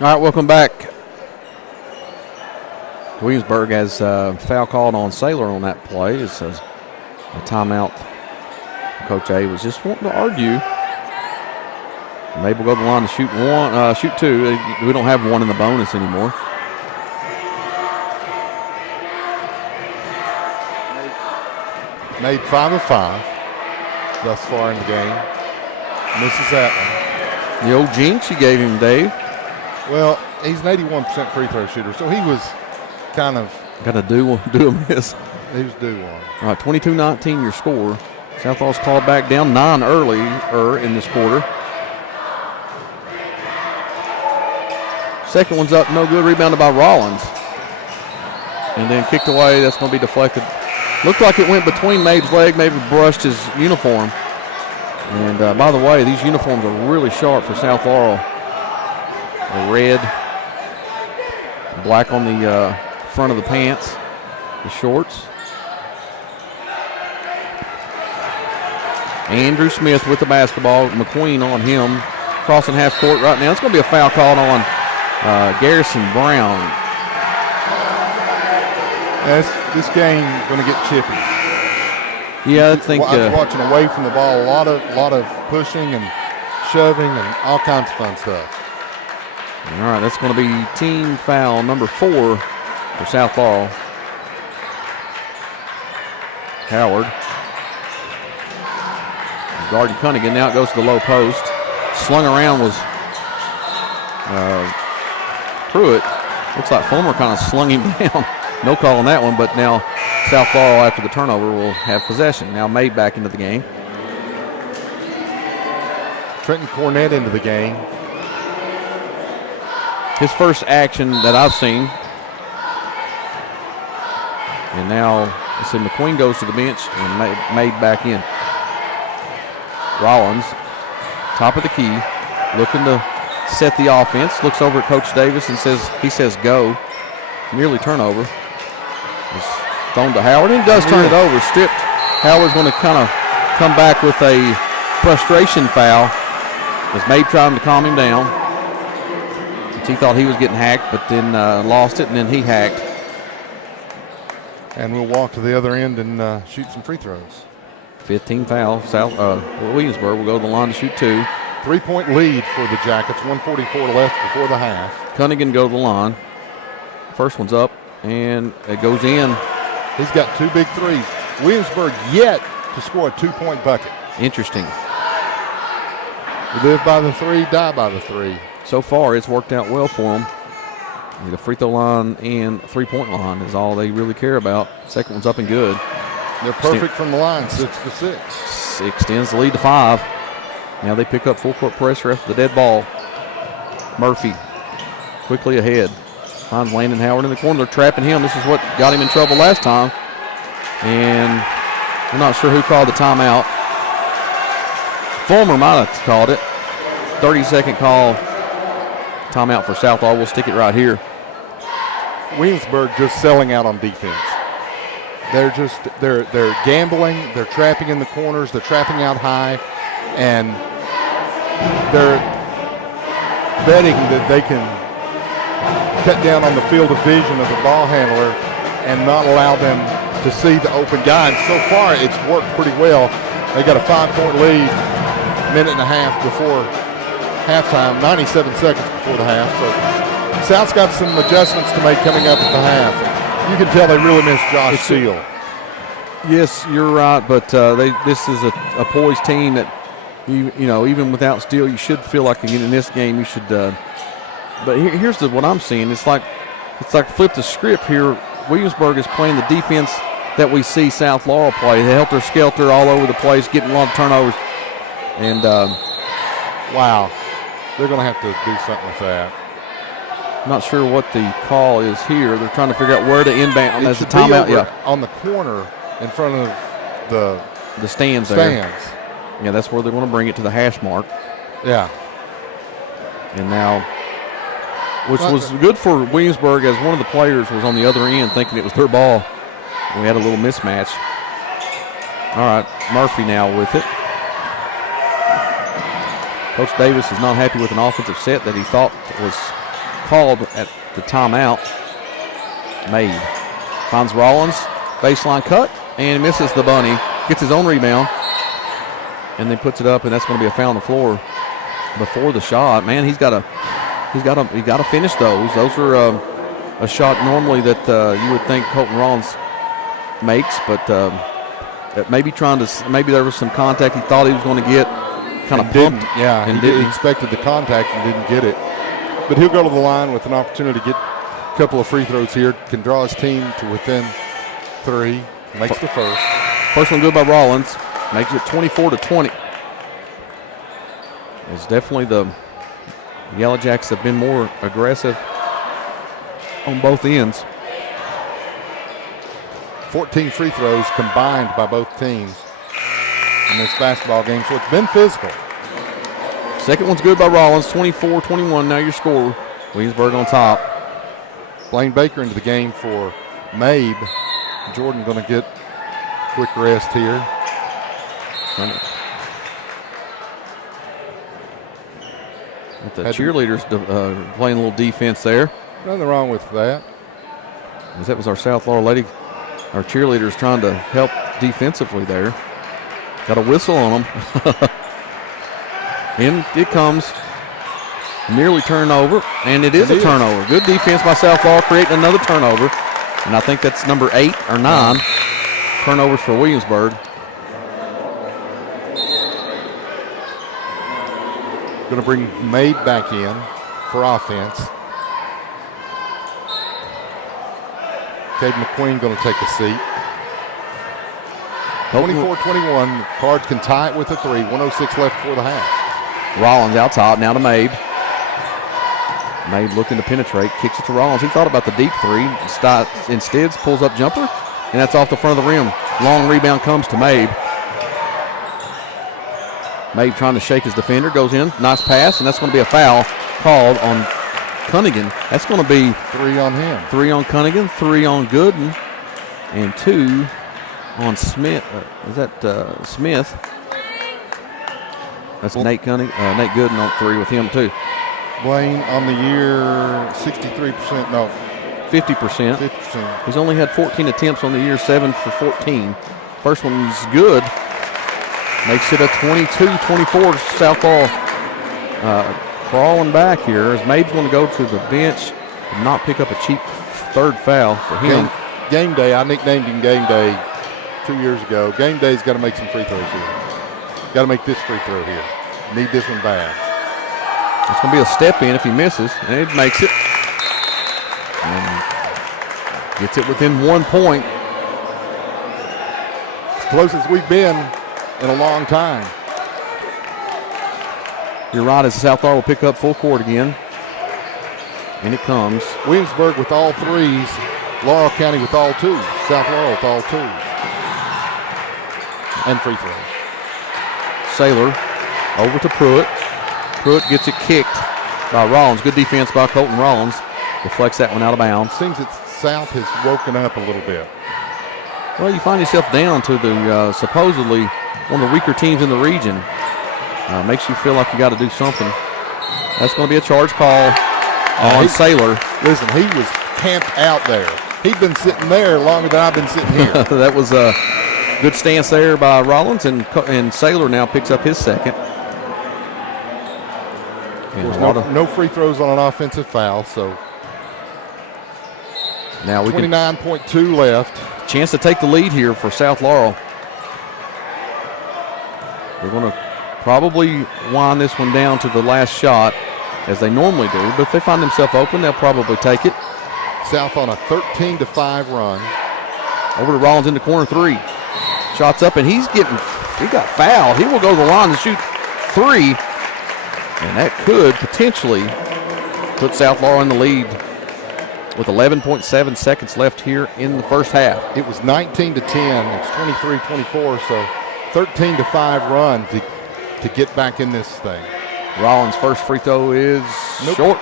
All right, welcome back. Williamsburg has foul called on Saylor on that play. It's a timeout. Coach A was just wanting to argue. Maybe we'll go to the line to shoot two. We don't have one in the bonus anymore. Made 5 of 5 thus far in the game. Misses that one. The old jinx you gave him, Dave. Well, he's an 81% free throw shooter, so he was kind of. Got to do a miss. He was due one. All right, 22-19 your score. Southall's called back down 9 earlier in this quarter. Second one's up, no good. Rebounded by Rollins. And then kicked away. That's going to be deflected. Looked like it went between Mabe's leg, maybe brushed his uniform. And by the way, these uniforms are really sharp for South Laurel. The red, black on the front of the pants, the shorts. Andrew Smith with the basketball. McQueen on him, crossing half court right now. It's going to be a foul called on Garrison Brown. This game going to get chippy. Yeah, I think watching away from the ball, a lot of pushing and shoving and all kinds of fun stuff. All right, that's going to be team foul number 4 for South Laurel. Howard. Guarding Cunningham. Now it goes to the low post. Slung around was Pruitt. Looks like Fulmer kind of slung him down. No call on that one, but now South Laurel, after the turnover, will have possession. Now Mabe back into the game. Trenton Cornett into the game. His first action that I've seen. And now, let's see, McQueen goes to the bench and Mabe back in. Rollins, top of the key, looking to set the offense. Looks over at Coach Davis and says go. Nearly turnover. It's thrown to Howard, and he does turn it over. Stripped. Howard's going to kind of come back with a frustration foul. As Mabe trying to calm him down. He thought he was getting hacked, but then lost it, and then he hacked. And we'll walk to the other end and shoot some free throws. 15 foul. Williamsburg will go to the line to shoot 2. 3-point lead for the Jackets. 1:44 left before the half. Cunningham go to the line. First one's up, and it goes in. He's got 2 big threes. Williamsburg yet to score a 2-point bucket. Interesting. We live by the 3, die by the 3. So far, it's worked out well for them. The free throw line and 3-point line is all they really care about. Second one's up and good. They're perfect from the line, 6-6. Extends the lead to 5. Now they pick up full court pressure after the dead ball. Murphy quickly ahead. Finds Landon Howard in the corner. They're trapping him. This is what got him in trouble last time. And we're not sure who called the timeout. Fulmer might have called it. 30-second call. Timeout for South Laurel. We'll stick it right here. Williamsburg just selling out on defense. They're gambling. They're trapping in the corners. They're trapping out high, and they're betting that they can cut down on the field of vision of the ball handler and not allow them to see the open guy. And so far, it's worked pretty well. They got a 5-point lead, minute and a half before halftime, 97 seconds before the half. So South's got some adjustments to make coming up at the half. You can tell they really miss Josh Steele. Yes, you're right, but this is a poised team that you know, even without Steele, you should feel like in this game you should. But here's what I'm seeing. It's like flip the script here. Williamsburg is playing the defense that we see South Laurel play. They helter-skelter all over the place, getting a lot of turnovers. And wow, they're going to have to do something with that. Not sure what the call is here. They're trying to figure out where to inbound as the timeout. Yeah, on the corner in front of the stands. There. Yeah, that's where they're going to bring it to the hash mark. Yeah. And now, which was good for Williamsburg, as one of the players was on the other end thinking it was their ball. We had a little mismatch. All right, Murphy now with it. Coach Davis is not happy with an offensive set that he thought was called at the timeout. Made. Finds Rollins, baseline cut, and misses the bunny. Gets his own rebound, and then puts it up, and that's going to be a foul on the floor before the shot. Man, he's got to finish those. Those are a shot normally that you would think Colton Rollins makes, but maybe there was some contact he thought he was going to get, kind of pumped. Yeah, and he expected the contact and didn't get it. But he'll go to the line with an opportunity to get a couple of free throws here. Can draw his team to within 3. Makes the first. First one good by Rollins. Makes it 24-20. It's definitely the Yellow Jacks have been more aggressive on both ends. 14 free throws combined by both teams in this basketball game, so it's been physical. Second one's good by Rollins, 24-21. Now your score. Williamsburg on top. Blaine Baker into the game for Mabe. Jordan going to get quick rest here. With the cheerleaders playing a little defense there. Nothing wrong with that. As that was our South Laurel Lady, our cheerleaders trying to help defensively there. Got a whistle on them. In it comes. Nearly turnover, and it is a turnover. Good defense by South Laurel, creating another turnover. And I think that's number 8 or 9 turnovers for Williamsburg. Going to bring Mabe back in for offense. Cade McQueen going to take a seat. 24-21. Cards can tie it with a 3. 1:06 left before the half. Rollins out top, now to Mabe. Mabe looking to penetrate, kicks it to Rollins. He thought about the deep 3. Instead, pulls up jumper, and that's off the front of the rim. Long rebound comes to Mabe. Mabe trying to shake his defender, goes in. Nice pass, and that's going to be a foul called on Cunningham. That's going to be 3 on him. 3 on Cunningham, 3 on Gooden, and 2 on Smith. Is that Smith? That's Nate Gooden on 3 with him too. Blaine on the year 63%. No, 50%. 50%. He's only had 14 attempts on the year, 7 for 14. First one's good. Makes it a 22-24 South Laurel crawling back here as Mabe's going to go to the bench and not pick up a cheap third foul for him. Game Day, I nicknamed him Game Day 2 years ago. Game Day's got to make some free throws here. Got to make this free throw here. Need this one bad. It's going to be a step in if he misses, and it makes it. And gets it within 1 point. As close as we've been in a long time. You're right, as South Laurel will pick up full court again. And it comes. Williamsburg with all 3s. Laurel County with all 2s. South Laurel with all 2s. And free throws. Saylor over to Pruitt. Pruitt gets it kicked by Rollins. Good defense by Colton Rollins. Deflects that one out of bounds. Seems that South has woken up a little bit. Well, you find yourself down to the supposedly one of the weaker teams in the region. Makes you feel like you got to do something. That's going to be a charge call on Saylor. Listen, he was camped out there. He'd been sitting there longer than I've been sitting here. That was a good stance there by Rollins, and Saylor now picks up his second. There's no free throws on an offensive foul, so now we 29.2 left. Chance to take the lead here for South Laurel. They're going to probably wind this one down to the last shot, as they normally do, but if they find themselves open, they'll probably take it. South on a 13-5 run. Over to Rollins in the corner three. Shots up, and he got fouled. He will go to the line to shoot three, and that could potentially put South Laurel in the lead with 11.7 seconds left here in the first half. It was 19-10. It's 23-24, so 13-5 run to get back in this thing. Rollins' first free throw is short.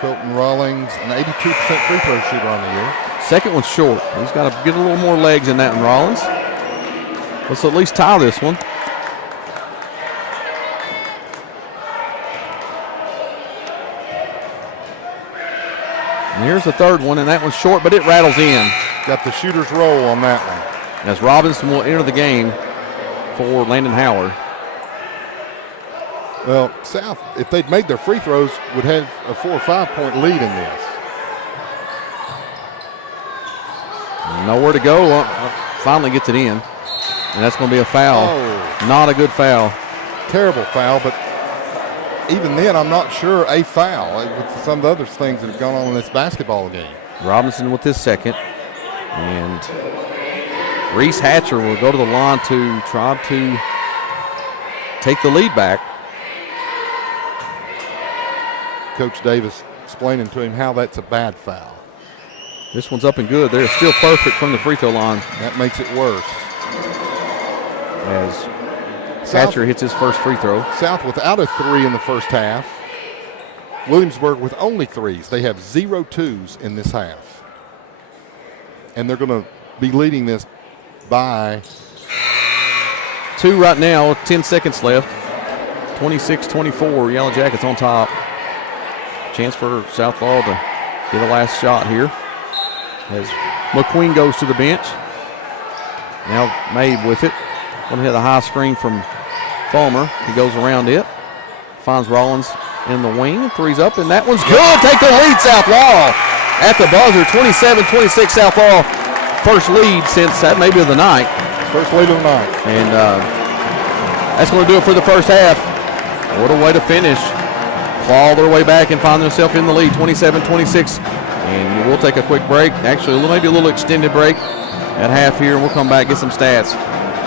Colton Rawlings, an 82% free throw shooter on the year. Second one's short. He's got to get a little more legs in that one, Rollins. Let's at least tie this one. And here's the third one, and that one's short, but it rattles in. Got the shooter's roll on that one. As Robinson will enter the game for Landon Howard. Well, South, if they'd made their free throws, would have a 4 or 5 point lead in this. Nowhere to go. Finally gets it in. And that's going to be a foul. Oh. Not a good foul. Terrible foul, but even then, I'm not sure a foul with some of the other things that have gone on in this basketball game. Robinson with his second. And Reese Hatcher will go to the line to try to take the lead back. Coach Davis explaining to him how that's a bad foul. This one's up and good. They're still perfect from the free throw line. That makes it worse. As Hatcher hits his first free throw. South without a three in the first half. Williamsburg with only threes. They have 0 twos in this half. And they're going to be leading this by 2 right now, 10 seconds left. 26-24, Yellow Jackets on top. Chance for South Laurel to get a last shot here. As McQueen goes to the bench. Now Mabe with it. Going to hit a high screen from Fulmer. He goes around it. Finds Rollins in the wing. Three's up, and that one's good. Take the lead, South Laurel. At the buzzer, 27-26, South Laurel. First lead since that may be of the night. First lead of the night. And that's going to do it for the first half. What a way to finish. Claw their way back and find themselves in the lead, 27-26. And we'll take a quick break. Actually, maybe a little extended break at half here, and we'll come back and get some stats.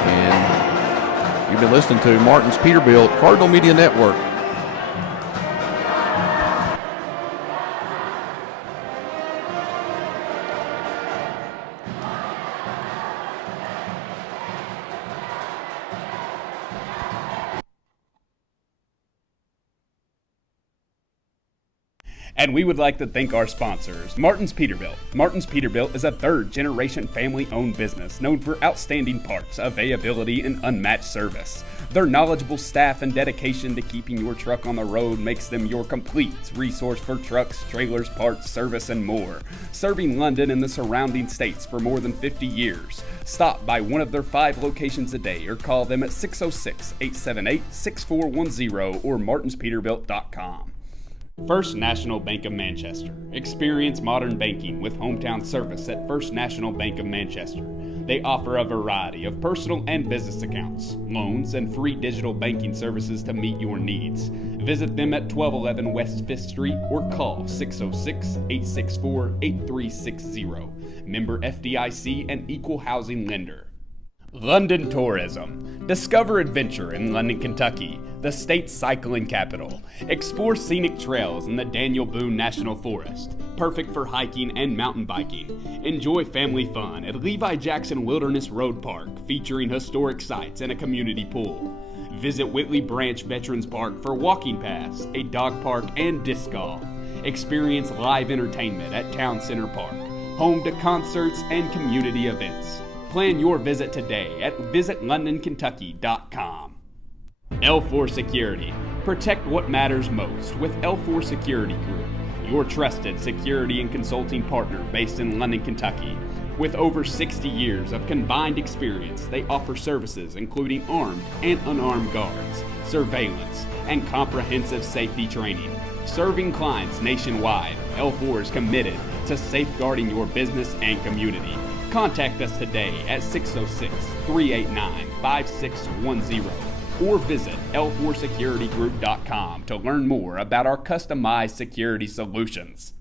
And you've been listening to Martin's Peterbilt Cardinal Media Network. And we would like to thank our sponsors, Martin's Peterbilt. Martin's Peterbilt is a third-generation family-owned business known for outstanding parts, availability, and unmatched service. Their knowledgeable staff and dedication to keeping your truck on the road makes them your complete resource for trucks, trailers, parts, service, and more. Serving London and the surrounding states for more than 50 years. Stop by one of their 5 locations a day or call them at 606-878-6410 or martinspeterbilt.com. First National Bank of Manchester. Experience modern banking with hometown service at First National Bank of Manchester. They offer a variety of personal and business accounts, loans, and free digital banking services to meet your needs. Visit them at 1211 West 5th Street or call 606-864-8360. Member FDIC and equal housing lender. London Tourism. Discover adventure in London, Kentucky, the state's cycling capital. Explore scenic trails in the Daniel Boone National Forest, perfect for hiking and mountain biking. Enjoy family fun at Levi Jackson Wilderness Road Park, featuring historic sites and a community pool. Visit Whitley Branch Veterans Park for walking paths, a dog park, and disc golf. Experience live entertainment at Town Center Park, home to concerts and community events. Plan your visit today at visitlondonkentucky.com. L4 Security. Protect what matters most with L4 Security Group. your trusted security and consulting partner based in London, Kentucky. With over 60 years of combined experience, they offer services including armed and unarmed guards, surveillance, and comprehensive safety training. Serving clients nationwide, L4 is committed to safeguarding your business and community. Contact us today at 606-389-5610 or visit L4securitygroup.com to learn more about our customized security solutions.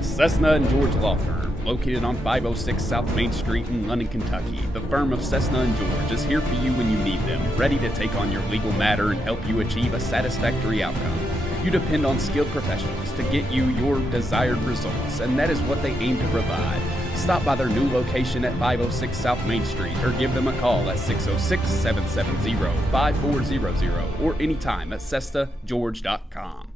Cessna & George Law Firm, located on 506 South Main Street in London, Kentucky. The firm of Cessna & George is here for you when you need them, ready to take on your legal matter and help you achieve a satisfactory outcome. You depend on skilled professionals to get you your desired results, and that is what they aim to provide. Stop by their new location at 506 South Main Street or give them a call at 606-770-5400 or anytime at CessaGeorge.com.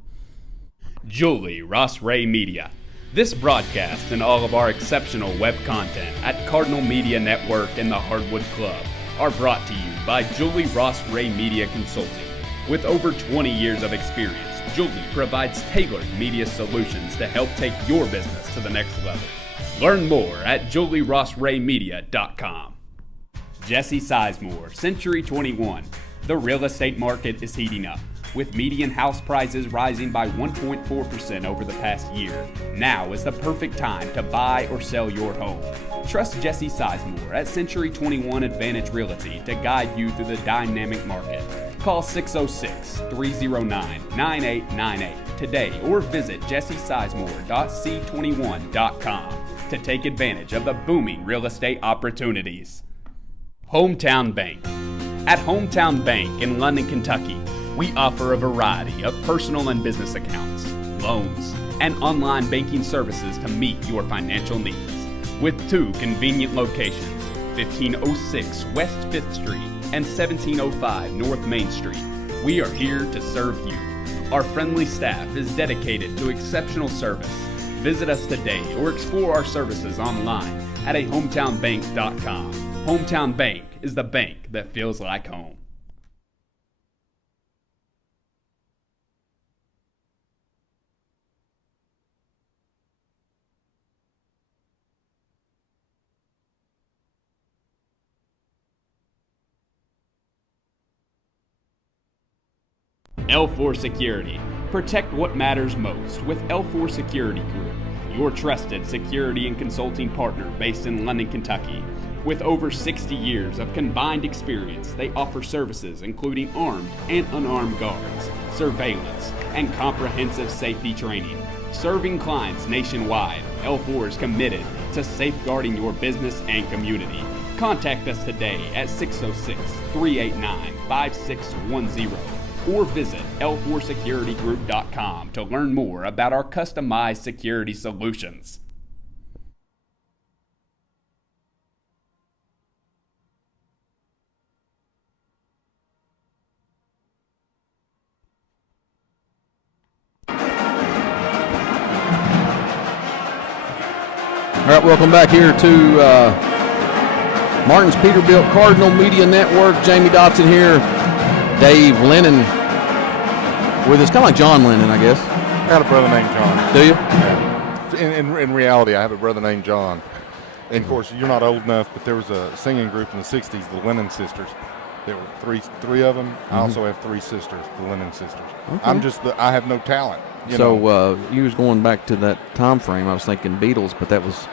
Julie Ross Ray Media. This broadcast and all of our exceptional web content at Cardinal Media Network and the Hardwood Club are brought to you by Julie Ross Ray Media Consulting. With over 20 years of experience, Julie provides tailored media solutions to help take your business to the next level. Learn more at julierossraymedia.com. Jesse Sizemore, Century 21. The real estate market is heating up, with median house prices rising by 1.4% over the past year. Now is the perfect time to buy or sell your home. Trust Jesse Sizemore at Century 21 Advantage Realty to guide you through the dynamic market. Call 606-309-9898 today or visit jessesizemore.c21.com to take advantage of the booming real estate opportunities. Hometown Bank. At Hometown Bank in London, Kentucky, we offer a variety of personal and business accounts, loans, and online banking services to meet your financial needs. With two convenient locations, 1506 West 5th Street and 1705 North Main Street, we are here to serve you. Our friendly staff is dedicated to exceptional service. Visit us today or explore our services online at hometownbank.com. Hometown Bank is the bank that feels like home. L4 Security. Protect what matters most with L4 Security Group, your trusted security and consulting partner based in London, Kentucky. With over 60 years of combined experience, they offer services including armed and unarmed guards, surveillance, and comprehensive safety training. Serving clients nationwide, L4 is committed to safeguarding your business and community. Contact us today at 606-389-5610 or visit L4securitygroup.com to learn more about our customized security solutions. All right, welcome back here to Martin's Peterbilt Cardinal Media Network. Jamie Dotson here. Dave Lennon with us, kind of like John Lennon, I guess. I got a brother named John. Do you? Yeah. In reality, I have a brother named John. And, of course, you're not old enough, but there was a singing group in the 60s, the Lennon Sisters. There were three of them. Mm-hmm. I also have three sisters, the Lennon Sisters. Okay. I have no talent. You was going back to that time frame. I was thinking Beatles, but that was,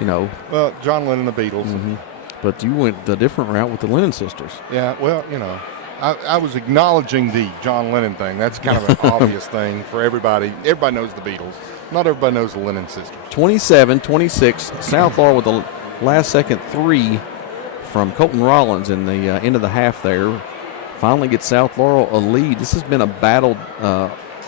Well, John Lennon, the Beatles. Mm-hmm. But you went the different route with the Lennon Sisters. Yeah, well, I was acknowledging the John Lennon thing. That's kind of an obvious thing for everybody. Everybody knows the Beatles. Not everybody knows the Lennon Sisters. 27-26, South Laurel with the last-second three from Colton Rollins in the end of the half there. Finally gets South Laurel a lead. This has been a battle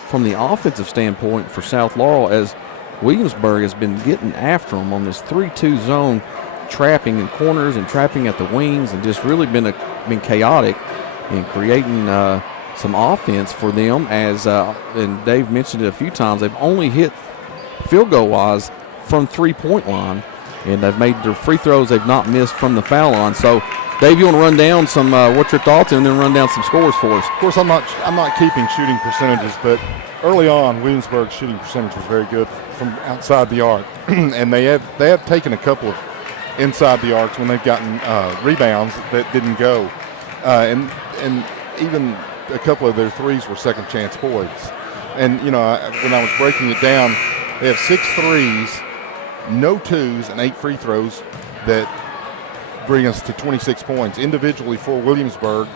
from the offensive standpoint for South Laurel as Williamsburg has been getting after them on this 3-2 zone, trapping in corners and trapping at the wings, and just really been chaotic in creating some offense for them. As and Dave mentioned it a few times, they've only hit field goal wise from 3-point line, and they've made their free throws. They've not missed from the foul line. So Dave, you want to run down some what your thoughts and then run down some scores for us? Of course, I'm not keeping shooting percentages, but early on, Williamsburg's shooting percentage was very good from outside the arc, and they have taken a couple of inside the arcs when they've gotten rebounds that didn't go, and even a couple of their threes were second chance points. And when I was breaking it down, they have 6 threes, no 2s, and 8 free throws that bring us to 26 points. Individually for Williamsburg,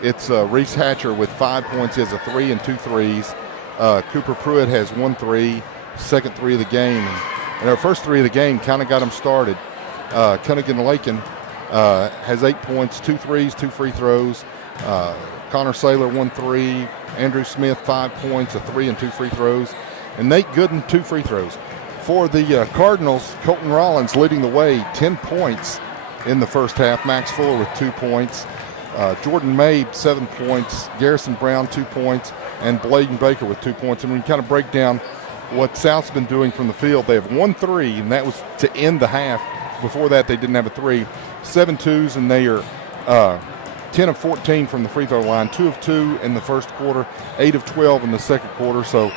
it's Reese Hatcher with 5 points. He has a 3 and 2 threes. Cooper Pruitt has 1 3, second 3 of the game. And our first 3 of the game kind of got them started. Cunningham Lakin has 8 points, 2 threes, 2 free throws. Connor Saylor, 1 3. Andrew Smith, 5 points, a 3 and 2 free throws. And Nate Gooden, 2 free throws. For the Cardinals, Colton Rollins leading the way, 10 points in the first half. Max Fuller with 2 points. Jordan Mabe, 7 points. Garrison Brown, 2 points. And Bladen Baker with 2 points. And when you kind of break down what South's been doing from the field, they have 1 3, and that was to end the half. Before that, they didn't have a 3. 7 2s, and they are 10 of 14 from the free throw line. 2 of 2 in the first quarter. 8 of 12 in the second quarter. So,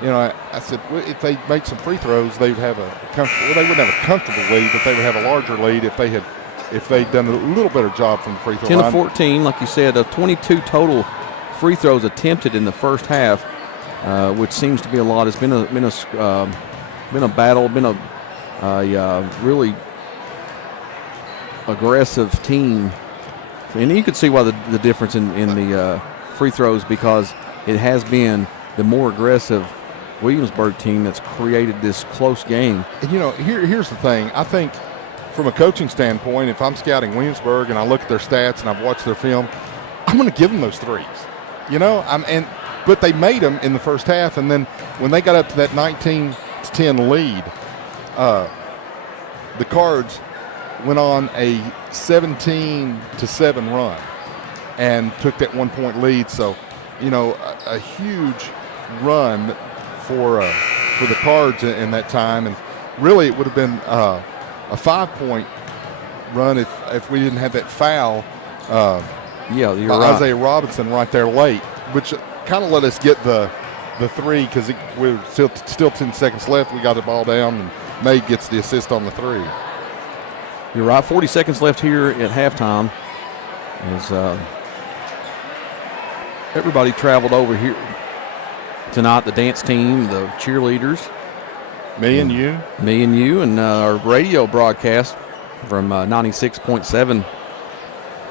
I said, well, if they make some free throws, they would have a comfortable. Well, they wouldn't have a comfortable lead, but they would have a larger lead if they'd done a little better job from the free throw line. 10 of 14, like you said, 22 total free throws attempted in the first half, which seems to be a lot. It's been a battle, been a really aggressive team, and you could see why the difference in the free throws, because it has been the more aggressive Williamsburg team that's created this close game. And here's the thing. I think from a coaching standpoint, if I'm scouting Williamsburg and I look at their stats and I've watched their film, I'm going to give them those threes. But they made them in the first half, and then when they got up to that 19-10 lead, the Cards went on a 17-7 run and took that 1-point lead. So, a huge run for the Cards in that time, and really it would have been a 5-point run if we didn't have that foul. You're by right. Isaiah Robinson right there late, which kind of let us get the 3, because we're still 10 seconds left. We got the ball down, and May gets the assist on the 3. You're right. 40 seconds left here at halftime. As everybody traveled over here tonight, the dance team, the cheerleaders. Me and you, and our radio broadcast from 96.7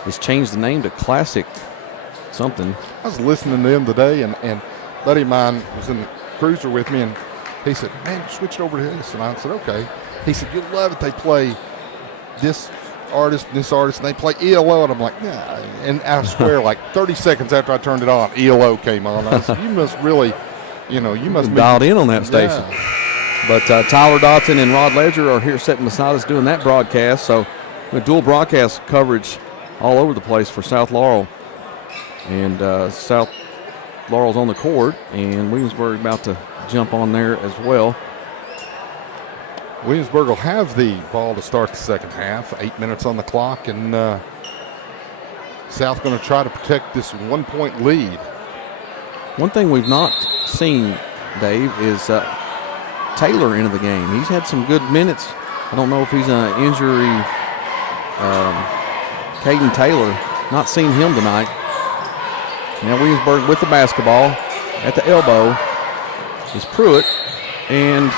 has changed the name to Classic something. I was listening to them today, and a buddy of mine was in the cruiser with me, and he said, "Man, switch it over to this." And I said, "Okay." He said, "You'll love it. They play this artist, and they play ELO." And I'm like, "Yeah." And I swear, like 30 seconds after I turned it on, ELO came on. I said, "You must really, you must be dialed in on that station." Yeah. But Tyler Dotson and Rod Ledger are here sitting beside us doing that broadcast. So with dual broadcast coverage all over the place for South Laurel. And South Laurel's on the court, and Williamsburg about to jump on there as well. Williamsburg will have the ball to start the second half. 8 minutes on the clock, and South going to try to protect this 1-point lead. One thing we've not seen, Dave, is Taylor into the game. He's had some good minutes. I don't know if he's an injury. Caden Taylor, not seen him tonight. Now Williamsburg with the basketball at the elbow is Pruitt, and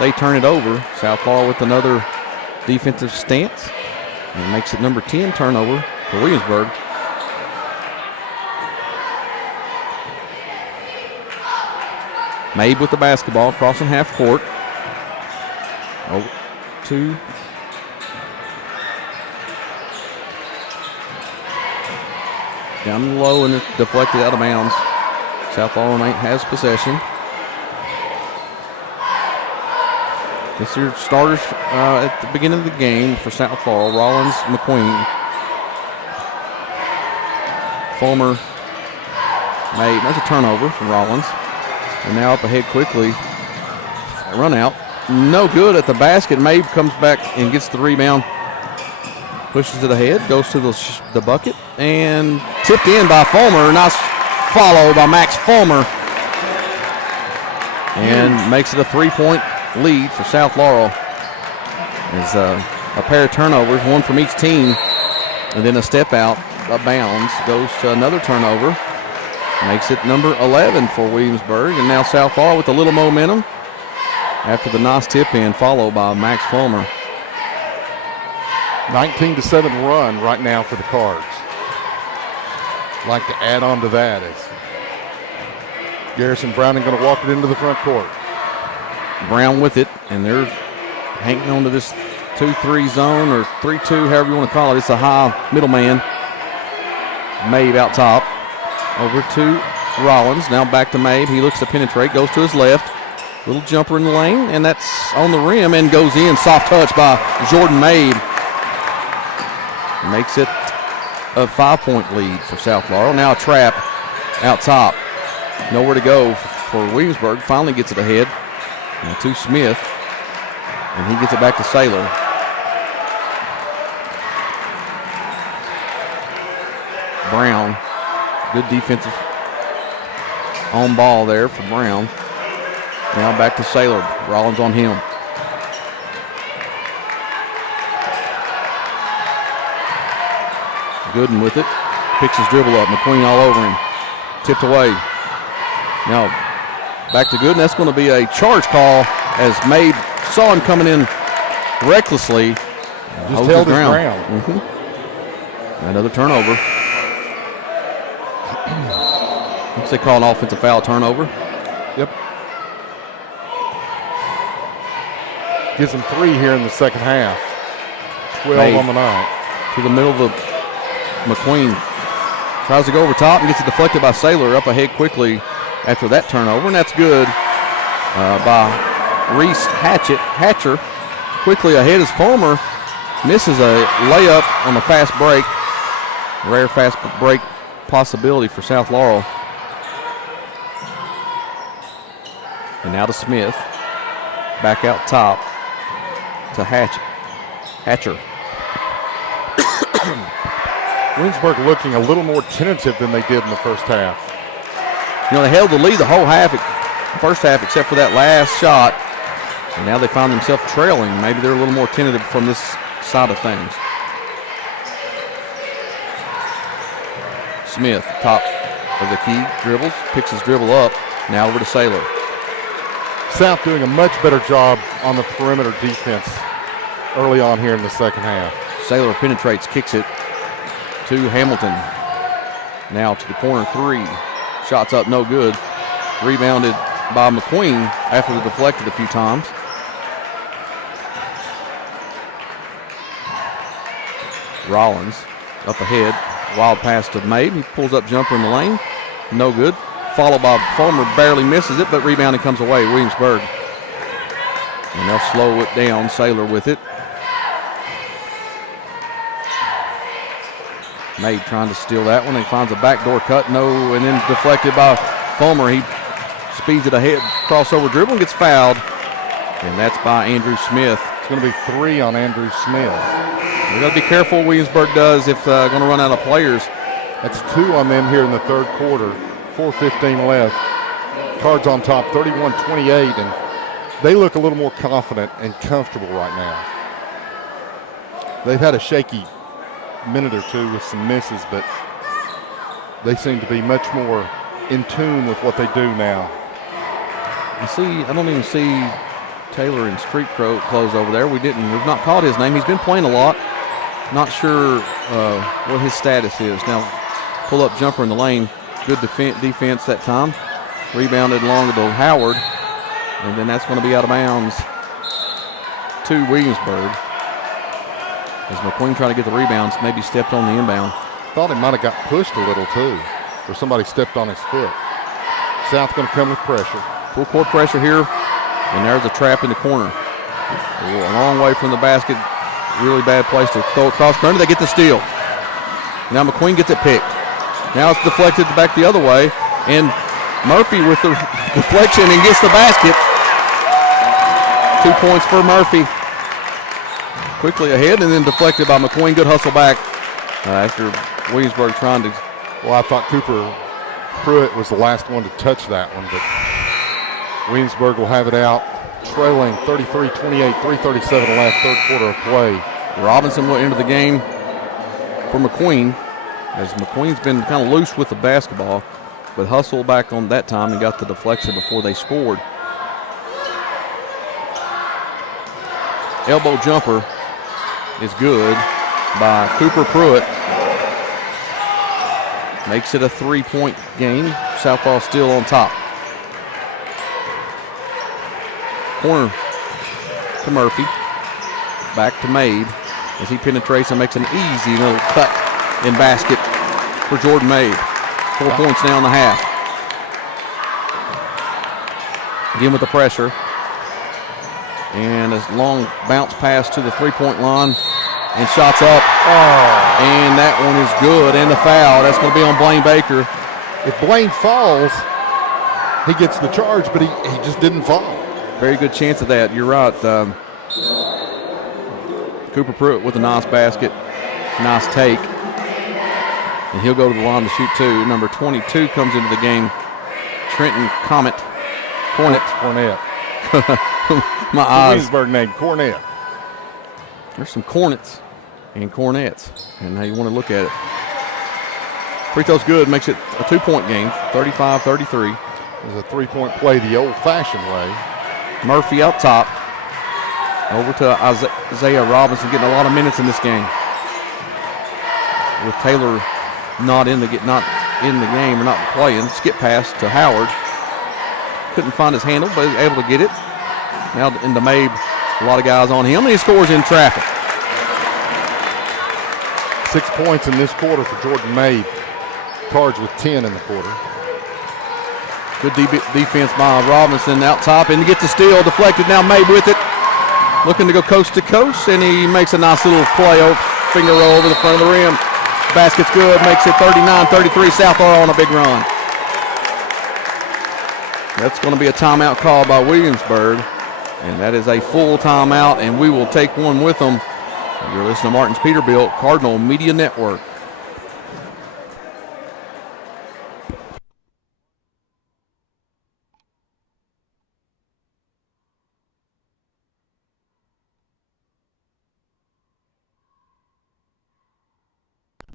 they turn it over. South Laurel with another defensive stance, and makes it number 10 turnover for Williamsburg. Mabe with the basketball, crossing half court. 2. Down low and deflected out of bounds. South Laurel has possession. This is your starters at the beginning of the game for South Laurel. Rollins, McQueen. Fulmer, Mabe. There's a turnover from Rollins. And now up ahead quickly. Run out. No good at the basket. Mabe comes back and gets the rebound. Pushes it ahead, goes to the bucket, and tipped in by Fulmer. Nice follow by Max Fulmer. And makes it a 3-point lead for South Laurel. There's a pair of turnovers, one from each team, and then a step out of bounds. Goes to another turnover. Makes it number 11 for Williamsburg. And now South Laurel with a little momentum after the nice tip in, followed by Max Fulmer. 19-7 run right now for the Cards. Like to add on to that is Garrison Browning going to walk it into the front court. Brown with it, and they're hanging on to this 2-3 zone or 3-2, however you want to call it. It's a high middle man. Mabe out top. Over to Rollins. Now back to Mabe. He looks to penetrate, goes to his left. Little jumper in the lane, and that's on the rim and goes in. Soft touch by Jordan Mabe. Makes it a 5-point lead for South Laurel. Now a trap out top. Nowhere to go for Williamsburg. Finally gets it ahead. And to Smith. And he gets it back to Saylor. Brown. Good defensive on ball there for Brown. Now back to Saylor. Rollins on him. Gooden with it. Picks his dribble up. McQueen all over him. Tipped away. Now back to Gooden. That's going to be a charge call as Mabe saw him coming in recklessly. Just held his ground. Another turnover. Looks they call an offensive foul turnover. Yep. Gives him 3 here in the second half. 12 Mabe on the night. To the middle of the McQueen. Tries to go over top and gets it deflected by Saylor. Up ahead quickly after that turnover, and that's good by Reese Hatcher. Quickly ahead as Fulmer misses a layup on the fast break. Rare fast break possibility for South Laurel. And now to Smith. Back out top to Hatcher. Williamsburg looking a little more tentative than they did in the first half. You know, they held the lead the whole first half, except for that last shot. And now they find themselves trailing. Maybe they're a little more tentative from this side of things. Smith, top of the key, dribbles, picks his dribble up. Now over to Saylor. South doing a much better job on the perimeter defense early on here in the second half. Saylor penetrates, kicks it to Hamilton. Now to the corner 3. Shots up, no good. Rebounded by McQueen after the deflected a few times. Rollins up ahead. Wild pass to Mabe. He pulls up jumper in the lane. No good. Followed by Fulmer. Barely misses it, but rebounding comes away. Williamsburg. And they'll slow it down. Saylor with it. Mabe trying to steal that one. He finds a backdoor cut. No, and then deflected by Fulmer. He speeds it ahead. Crossover dribble and gets fouled. And that's by Andrew Smith. It's going to be 3 on Andrew Smith. We got to be careful what Williamsburg does if going to run out of players. That's 2 on them here in the third quarter. 4:15 left. Cards on top, 31-28, and they look a little more confident and comfortable right now. They've had a shaky minute or two with some misses, but they seem to be much more in tune with what they do now. I don't even see Taylor in street clothes over there. We've not called his name. He's been playing a lot. Not sure what his status is. Now, pull up jumper in the lane. Good defense that time. Rebounded along to Howard. And then that's going to be out of bounds to Williamsburg. As McQueen trying to get the rebounds, maybe stepped on the inbound. Thought he might have got pushed a little too, or somebody stepped on his foot. South going to come with pressure. Full court pressure here. And there's a trap in the corner. A long way from the basket. Really bad place to throw it cross country. They get the steal. Now McQueen gets it picked. Now it's deflected back the other way. And Murphy with the deflection and gets the basket. 2 points for Murphy. quickly ahead and then deflected by McQueen. Good hustle back after Williamsburg trying to. Well, I thought Cooper Pruitt was the last one to touch that one, but Williamsburg will have it out, trailing 33-28, 3:37 left, third quarter of play. Robinson will enter the game for McQueen, as McQueen's been kind of loose with the basketball, but hustled back on that time and got the deflection before they scored. Elbow jumper is good by Cooper Pruitt. Makes it a 3-point game. Southpaw still on top. Corner to Murphy. Back to Mabe as he penetrates and makes an easy little cut in basket for Jordan Mabe. 4 points now in the half. Again with the pressure. And a long bounce pass to the three-point line. And shots up. Oh. And that one is good. And the foul. That's going to be on Blaine Baker. If Blaine falls, he gets the charge, but he just didn't fall. Very good chance of that. You're right. Cooper Pruitt with a nice basket. Nice take. And he'll go to the line to shoot two. Number 22 comes into the game. Trenton Cornett. My eyes. Williamsburg named Cornett. There's some Cornets and Cornets, and how you want to look at it. Free throw's good, makes it a 2-point game, 35-33. It was a 3-point play the old-fashioned way. Murphy out top. Over to Isaiah Robinson, getting a lot of minutes in this game. With Taylor not in the game or not playing, skip pass to Howard. Couldn't find his handle, but able to get it. Now into Mabe. A lot of guys on him, and he scores in traffic. 6 points in this quarter for Jordan Mabe. Cards with 10 in the quarter. Good defense by Robinson out top, and he gets a steal, deflected. Now Mabe with it, looking to go coast to coast, and he makes a nice little play, finger roll over the front of the rim. Basket's good, makes it 39-33. Southpaw on a big run. That's going to be a timeout call by Williamsburg. And that is a full timeout, and we will take one with them. You're listening to Martin's Peterbilt Cardinal Media Network.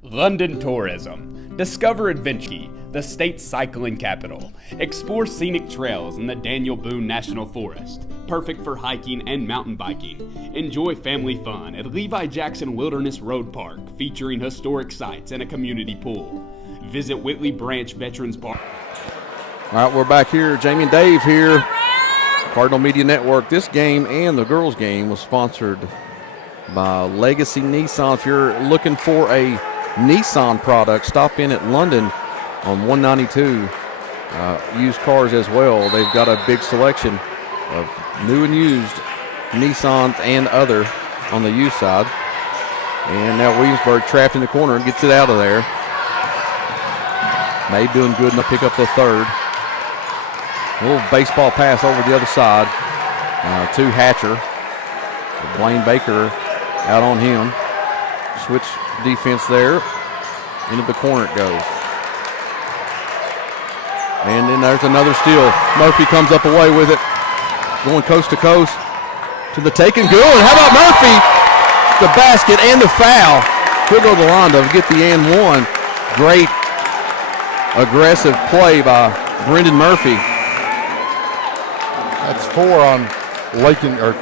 London Tourism. Discover Adventure, the state's cycling capital. Explore scenic trails in the Daniel Boone National Forest. Perfect for hiking and mountain biking. Enjoy family fun at Levi Jackson Wilderness Road Park, featuring historic sites and a community pool. Visit Whitley Branch Veterans Park. All right, we're back here. Jamie and Dave here. Cardinal Media Network. This game and the girls' game was sponsored by Legacy Nissan. If you're looking for a Nissan product, stop in at London on 192. Used cars as well. They've got a big selection of new and used Nissans and other on the used side. And now Williamsburg trapped in the corner and gets it out of there. May doing good and they'll pick up the third. A little baseball pass over the other side to Hatcher. Blaine Baker out on him. Switch defense there. Into the corner it goes. And then there's another steal. Murphy comes up away with it. Going coast to coast to the take and good. How about Murphy? The basket and the foul. He'll go to the line to get the and one. Great aggressive play by Brendan Murphy. That's 4 on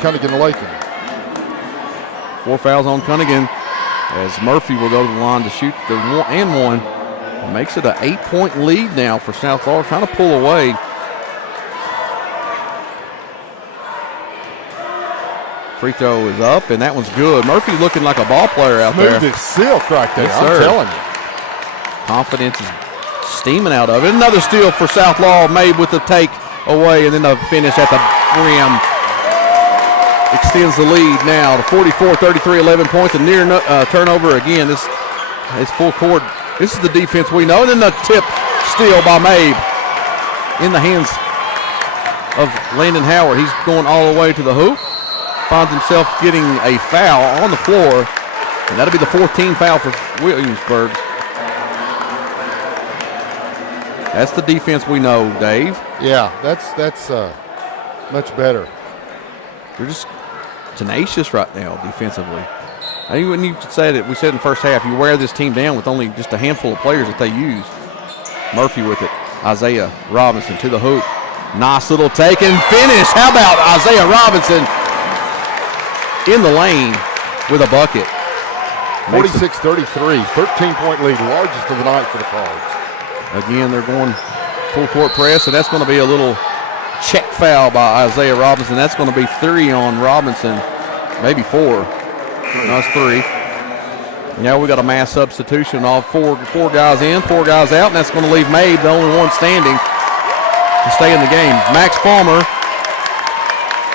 Cunningham-Lakin. 4 fouls on Cunningham as Murphy will go to the line to shoot the and one. It makes it an 8-point lead now for South Florida, trying to pull away. Free throw is up, and that one's good. Murphy looking like a ball player out there. Smooth as silk right there, Yes, I'm sir. telling you. Confidence is steaming out of it. Another steal for South Law, made with the take away, and then the finish at the rim. Extends the lead now to 44-33, 11 points, a near turnover again. This is full court. This is the defense we know. And then the tip steal by Mabe in the hands of Landon Howard. He's going all the way to the hoop. finds himself getting a foul on the floor, and that'll be the 14th foul for Williamsburg. That's the defense we know, Dave. Yeah, that's much better. They're just tenacious right now defensively. I think when you said it, we said in the first half, you wear this team down with only just a handful of players that they use. Murphy with it. Isaiah Robinson to the hoop. Nice little take and finish. How about Isaiah Robinson in the lane with a bucket? 46-33, 13-point lead, largest of the night for the Cards. Again, they're going full court press, and that's going to be a little check foul by Isaiah Robinson. That's going to be 3 on Robinson, maybe 4. No, it's 3. Now we got a mass substitution. All four guys in, 4 guys out, and that's going to leave Mabe, the only one standing, to stay in the game. Max Palmer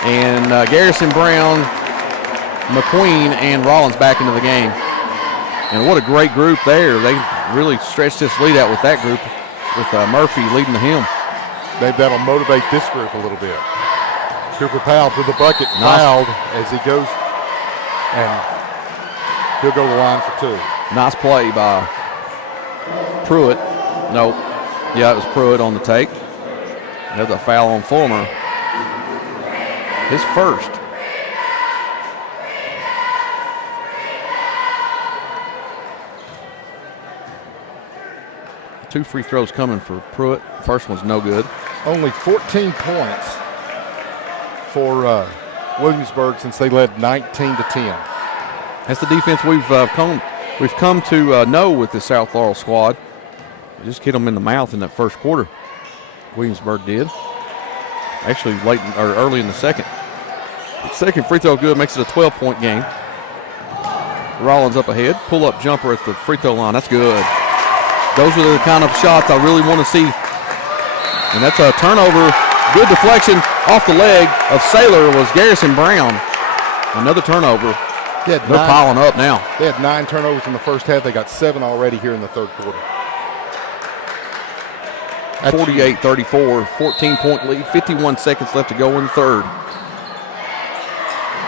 and Garrison Brown, McQueen, and Rollins back into the game. And what a great group there. They really stretched this lead out with that group, with Murphy leading the him. That'll motivate this group a little bit. Cooper Powell to the bucket, Nice. fouled as he goes, and he'll go to the line for 2. Nice play by Pruitt. Nope. Yeah, it was Pruitt on the take. There's a foul on Fulmer. His first. Two free throws coming for Pruitt. First one's no good. Only 14 points for Williamsburg since they led 19-10. That's the defense we've come to know with the South Laurel squad. We just hit them in the mouth in that first quarter. Williamsburg did. Actually, early in the second. Second free throw good, makes it a 12-point game. Rollins up ahead, pull-up jumper at the free throw line. That's good. Those are the kind of shots I really want to see. And that's a turnover. Good deflection off the leg of Saylor was Garrison Brown. Another turnover. They're piling up now. They had 9 turnovers in the first half. They got 7 already here in the third quarter. 48-34, 14-point lead, 51 seconds left to go in the third.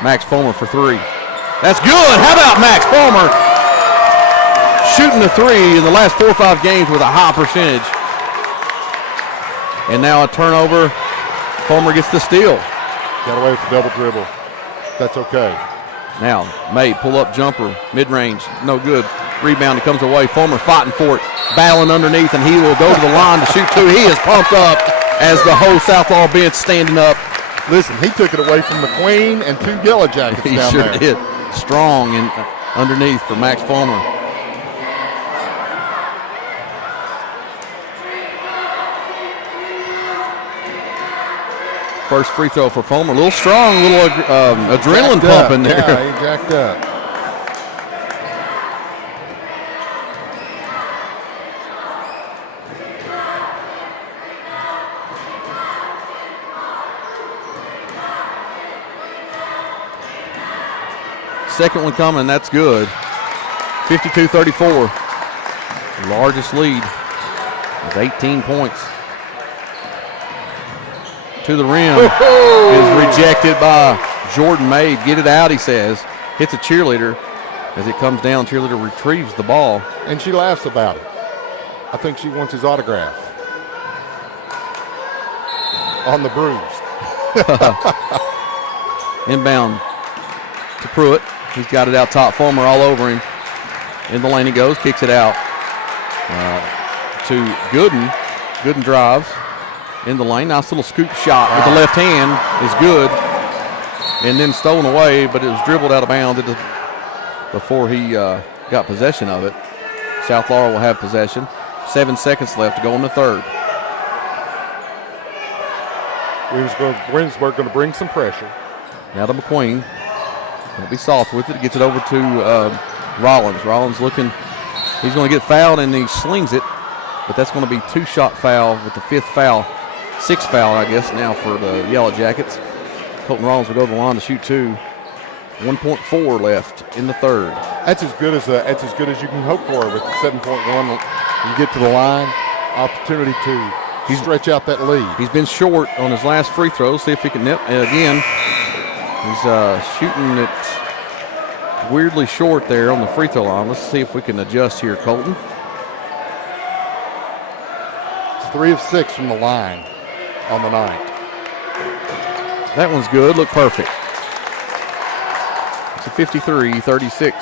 Max Fulmer for 3. That's good. How about Max Fulmer shooting the 3 in the last 4 or 5 games with a high percentage? And now a turnover. Fulmer gets the steal. Got away with the double dribble. That's okay. Now, May, pull-up jumper, mid-range, no good. Rebound, it comes away. Fulmer fighting for it, battling underneath, and he will go to the line to shoot 2. He is pumped up as the whole South Laurel bench standing up. Listen, he took it away from McQueen and 2 Yellow Jackets He down sure there. did. Strong and underneath for Max Fulmer. First free throw for Fulmer. A little strong, a little adrenaline pumping there. Yeah, he jacked up. Second one coming, that's good. 52-34. Largest lead with 18 points. To the rim is rejected by Jordan May. Get it out, he says. Hits a cheerleader. As it comes down, cheerleader retrieves the ball. And she laughs about it. I think she wants his autograph on the bruise. Inbound to Pruitt. He's got it out top. Fulmer all over him. In the lane he goes, kicks it out to Gooden. Gooden drives in the lane. Nice little scoop shot with the left hand is good. And then stolen away, but it was dribbled out of bounds before he got possession of it. South Laurel will have possession. 7 seconds left to go in the third. Williamsburg going to bring some pressure. Now to McQueen. Going to be soft with it. Gets it over to Rollins. Rollins looking. He's going to get fouled, and he slings it. But that's going to be 2-shot foul with the 5th foul. 6th foul, I guess, now for the Yellow Jackets. Colton Rollins will go to the line to shoot 2. 1.4 left in the third. That's as good as you can hope for with 7.1. You get to the line, opportunity to stretch out that lead. He's been short on his last free throw. See if he can net again. He's shooting it weirdly short there on the free throw line. Let's see if we can adjust here, Colton. It's 3 of 6 from the line on the night. That one's good. Look perfect. It's a 53-36.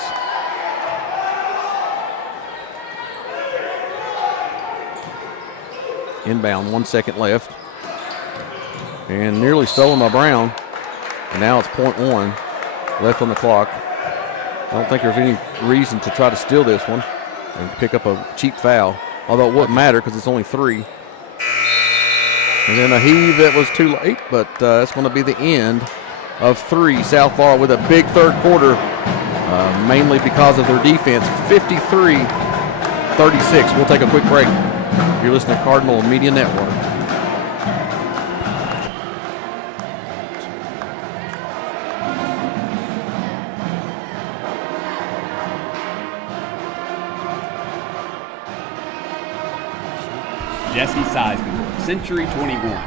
Inbound, 1 second left. And nearly stolen by Brown. And now it's .1 left on the clock. I don't think there's any reason to try to steal this one and pick up a cheap foul. Although it wouldn't matter because it's only 3. And then a heave that was too late, but that's going to be the end of 3. South Laurel with a big third quarter, mainly because of their defense. 53-36. We'll take a quick break. You're listening to Cardinal Media Network. Jesse Sizemore, Century 21.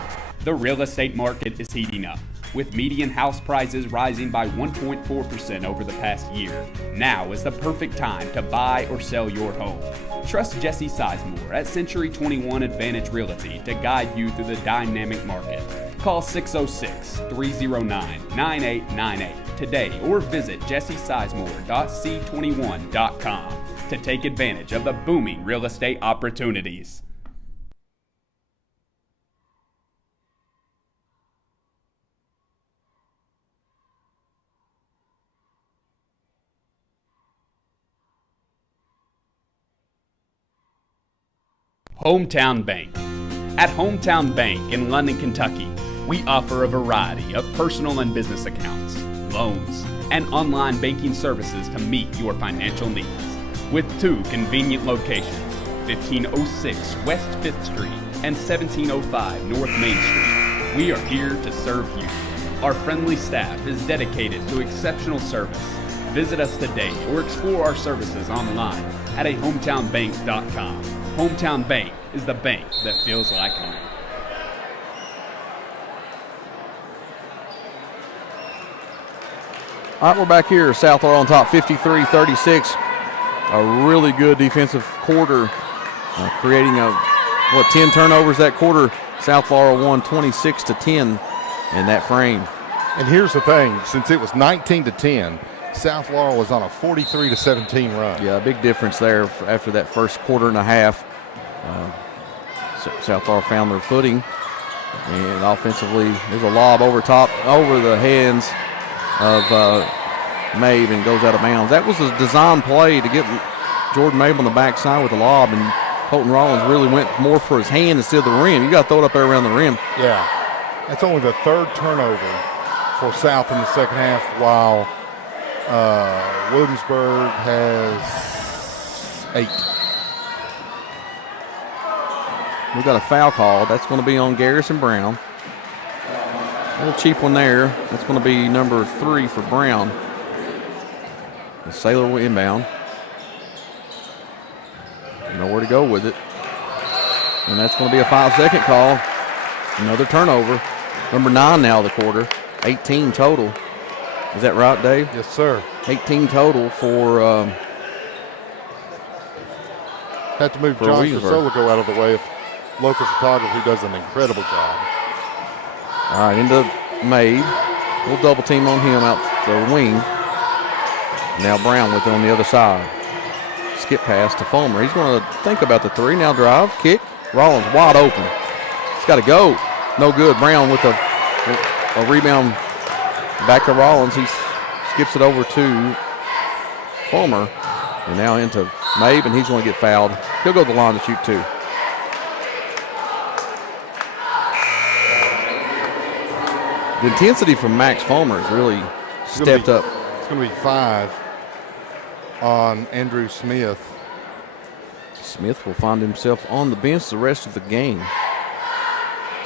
The real estate market is heating up, with median house prices rising by 1.4% over the past year. Now is the perfect time to buy or sell your home. Trust Jesse Sizemore at Century 21 Advantage Realty to guide you through the dynamic market. Call 606-309-9898 today or visit jessesizemore.c21.com to take advantage of the booming real estate opportunities. Hometown Bank. At Hometown Bank in London, Kentucky, we offer a variety of personal and business accounts, loans, and online banking services to meet your financial needs. With 2 convenient locations, 1506 West 5th Street and 1705 North Main Street, we are here to serve you. Our friendly staff is dedicated to exceptional service. Visit us today or explore our services online at hometownbank.com. Hometown Bank is the bank that feels like home. All right, we're back here. South Laurel on top, 53-36. A really good defensive quarter, creating 10 turnovers that quarter. South Laurel won 26-10 in that frame. And here's the thing: since it was 19-10. South Laurel was on a 43-17 run. Yeah, a big difference there after that first quarter and a half. South Laurel found their footing, and offensively, there's a lob over the hands of Mabe, and goes out of bounds. That was a design play to get Jordan Mabe on the backside with the lob, and Colton Rollins really went more for his hand instead of the rim. You got to throw it up there around the rim. Yeah, that's only the 3rd turnover for South in the second half, while Williamsburg has 8. We've got a foul call. That's going to be on Garrison Brown. A little cheap one there. That's going to be number 3 for Brown. The Sailor will inbound. Nowhere to go with it. And that's going to be a 5-second call. Another turnover. Number 9 now of the quarter. 18 total. Is that right, Dave? Yes, sir. 18 total for had to move John Crisolico out of the way of local photography, who does an incredible job. All right, into Mabe. We'll double team on him out the wing. Now Brown with it on the other side. Skip pass to Fulmer. He's going to think about the 3. Now drive, kick. Rollins wide open. He's got to go. No good. Brown with a rebound back to Rollins. He skips it over to Fulmer. And now into Mabe, and he's going to get fouled. He'll go to the line to shoot 2. The intensity from Max Fulmer has really stepped up. It's going to be 5 on Andrew Smith. Smith will find himself on the bench the rest of the game.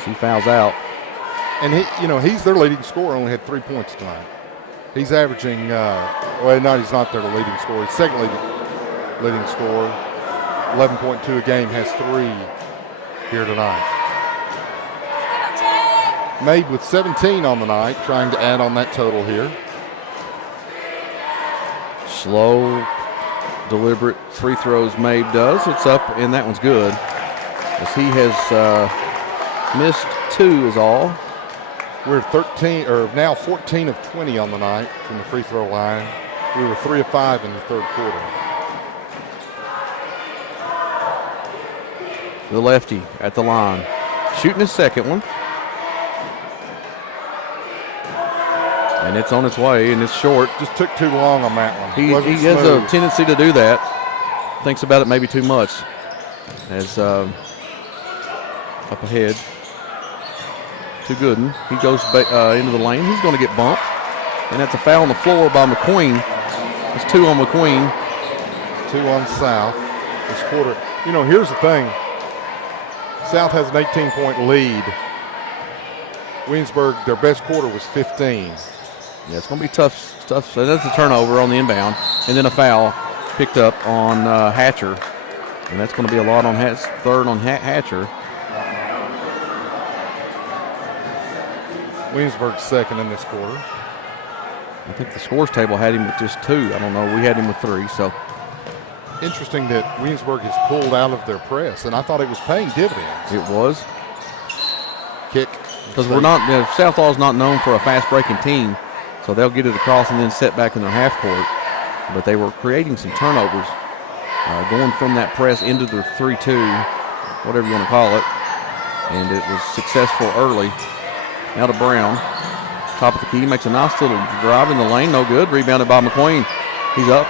He fouls out. And he's their leading scorer. Only had 3 points tonight. He's averaging. He's not their leading scorer. He's second leading scorer. 11.2 a game. Has 3 here tonight. Made with 17 on the night, trying to add on that total here. Slow, deliberate free throws Mabe does. It's up, and that one's good. As he has missed 2 is all. We're now 14 of 20 on the night from the free throw line. We were 3 of 5 in the third quarter. The lefty at the line, shooting his second one. And it's on its way, and it's short. Just took too long on that one. He has a tendency to do that. Thinks about it maybe too much. As up ahead to Gooden. He goes into the lane. He's going to get bumped. And that's a foul on the floor by McQueen. It's 2 on McQueen. 2 on South this quarter. You know, here's the thing. South has an 18-point lead. Williamsburg, their best quarter was 15. Yeah, it's going to be tough. So that's a turnover on the inbound. And then a foul picked up on Hatcher. And that's going to be a lot on third on Hatcher. Williamsburg's second in this quarter. I think the scores table had him with just 2. I don't know. We had him with 3. So interesting that Williamsburg has pulled out of their press, and I thought it was paying dividends. It was. Kick. Because we're not, Southall is not known for a fast-breaking team, so they'll get it across and then set back in their half court. But they were creating some turnovers, going from that press into the 3-2, whatever you want to call it, and it was successful early. Out of Brown, top of the key, makes a nice little drive in the lane, no good. Rebounded by McQueen. He's up,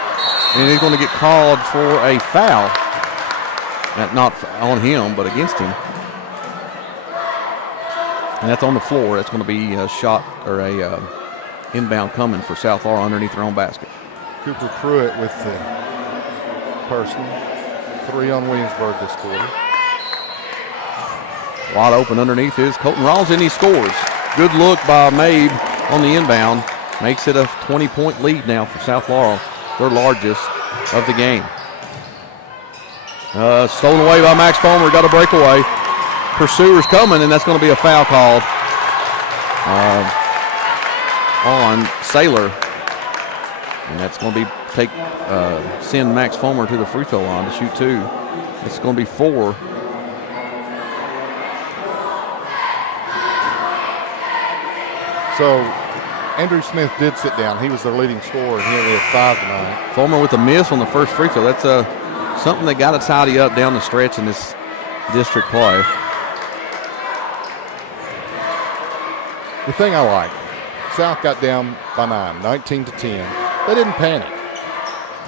and he's going to get called for a foul. Not on him, but against him. And that's on the floor. That's going to be a shot or a inbound coming for South Laurel underneath their own basket. Cooper Pruitt with the personal. 3 on Williamsburg this quarter. Wide open underneath is Colton Rawls, and he scores. Good look by Mabe on the inbound. Makes it a 20-point lead now for South Laurel, their largest of the game. Stolen away by Max Fulmer. Got a breakaway. Pursuer's coming, and that's going to be a foul called on Saylor. And that's going to send Max Fulmer to the free throw line to shoot 2. It's going to be 4. So Andrew Smith did sit down. He was their leading scorer, and he only had 5 tonight. Fulmer with a miss on the first free throw. That's something they got to tidy up down the stretch in this district play. The thing I like, South got down by 9, 19-10. They didn't panic.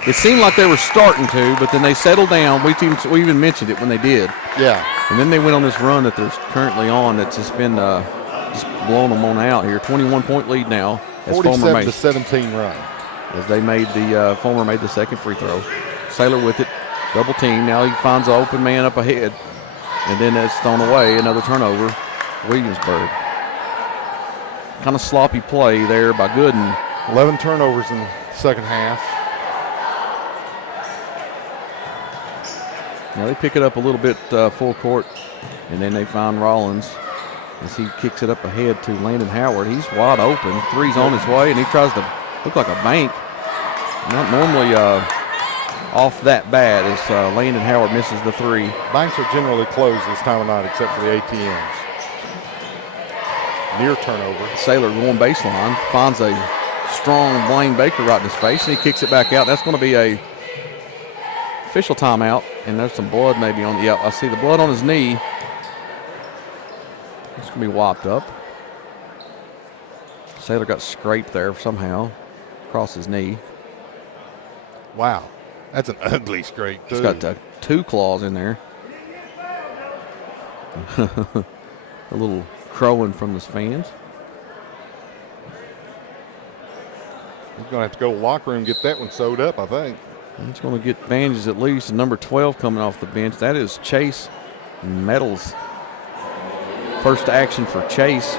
It seemed like they were starting to, but then they settled down. We even mentioned it when they did. Yeah. And then they went on this run that they're currently on that's just been just blowing them on out here. 21-point lead now. 47-17 run. As Fulmer made the second free throw. Saylor with it, double team. Now he finds an open man up ahead. And then it's thrown away. Another turnover. Williamsburg. Kind of sloppy play there by Gooden. 11 turnovers in the second half. Now they pick it up a little bit full court, and then they find Rollins as he kicks it up ahead to Landon Howard. He's wide open. 3's on his way, and he tries to look like a bank. Not normally off that bad as Landon Howard misses the 3. Banks are generally closed this time of night except for the ATMs. Near turnover. Saylor going baseline, finds a strong Blaine Baker right in his face, and he kicks it back out. That's going to be a official timeout, and there's some blood maybe on. Yeah, I see the blood on his knee. It's going to be wiped up. Saylor got scraped there somehow across his knee. Wow, that's an ugly scrape, too. He's got 2 claws in there. A little crowing from his fans. He's going to have to go to the locker room and get that one sewed up, I think. He's going to get bandages at least. And number 12 coming off the bench. That is Chase Metals. First action for Chase.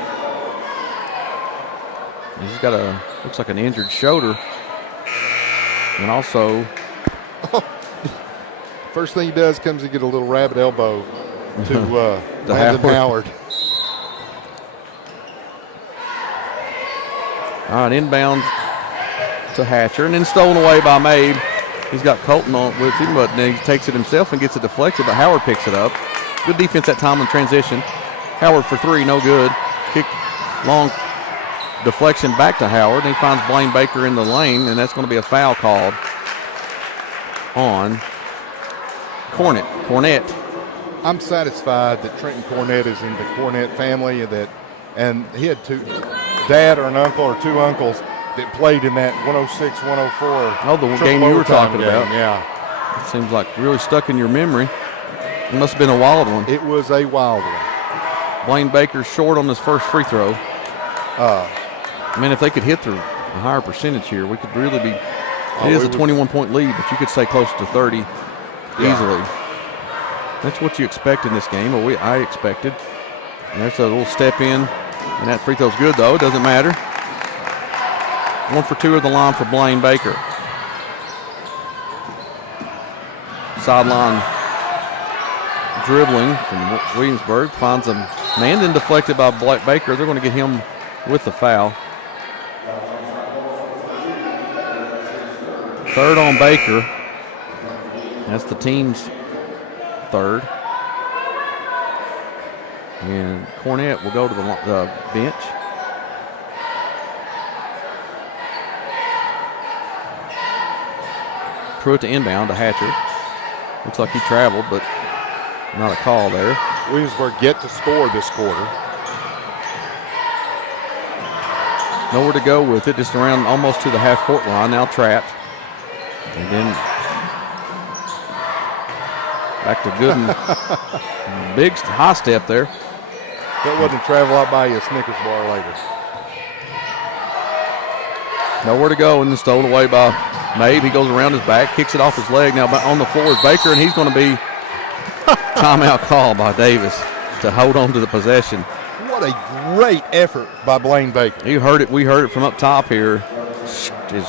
He's got looks like an injured shoulder. And also. First thing he does comes to get a little rabbit elbow to Landon Howard. All right, inbound to Hatcher, and then stolen away by Mabe. He's got Colton on with him, but then he takes it himself and gets it deflected, but Howard picks it up. Good defense that time in transition. Howard for three, no good. Kick, long deflection back to Howard, and he finds Blaine Baker in the lane, and that's going to be a foul called on Cornett. I'm satisfied that Trenton Cornett is in the Cornett family, and he had dad or an uncle or two uncles that played in that 106, 104. Oh, the game you were talking about. Yeah. It seems like really stuck in your memory. It must have been a wild one. It was a wild one. Blaine Baker short on his first free throw. If they could hit a higher percentage here, we could really be. It is a 21-point lead, but you could say close to 30 easily. That's what you expect in this game, or I expected. And there's a little step in, and that free throw's good, though. It doesn't matter. 1 for 2 at the line for Blaine Baker. Sideline dribbling from Williamsburg. Finds a man, then deflected by Baker. They're going to get him with the foul. Third on Baker. That's the team's third. And Cornett will go to the bench. Pruitt to inbound to Hatcher. Looks like he traveled, but not a call there. Williamsburg get to score this quarter. Nowhere to go with it, just around almost to the half-court line, now trapped. And then back to Gooden. Big high step there. That wasn't travel out by a Snickers bar later. Nowhere to go, and then stolen away by Mabe. He goes around his back, kicks it off his leg. Now on the floor is Baker, and he's going to be timeout called by Davis to hold on to the possession. What a great effort by Blaine Baker. You heard it. We heard it from up top here. His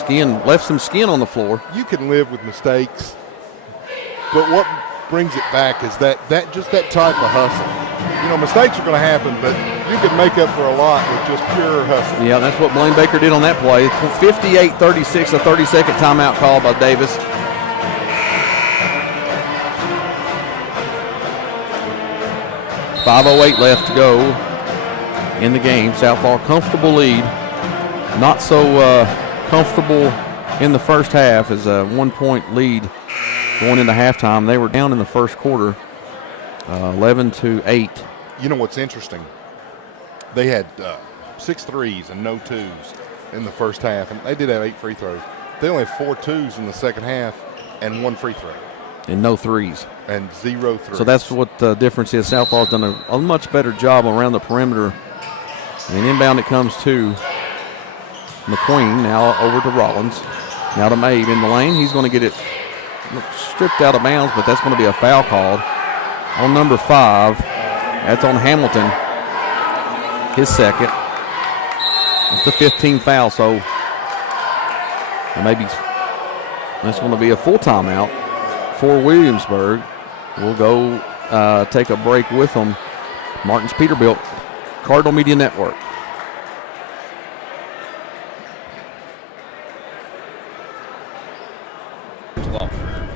skin left some skin on the floor. You can live with mistakes, but what brings it back is that type of hustle. Mistakes are going to happen, but you can make up for a lot with just pure hustle. Yeah, that's what Blaine Baker did on that play. 58-36, a 30-second timeout call by Davis. .508 left to go in the game. Southlaw comfortable lead. Not so comfortable in the first half as a 1-point lead going into halftime. They were down in the first quarter, 11-8. You know what's interesting? They had 6 threes and no twos in the first half, and they did have 8 free throws. They only have 4 twos in the second half and 1 free throw. And no threes. And 0 threes. So that's what the difference is. Southpaw's done a much better job around the perimeter. And inbound it comes to McQueen, now over to Rollins. Now to Mabe in the lane. He's going to get it stripped out of bounds, but that's going to be a foul called on number 5. That's on Hamilton, his second. It's the 15th foul, so maybe that's going to be a full timeout for Williamsburg. We'll go take a break with them. Martin's Peterbilt, Cardinal Media Network.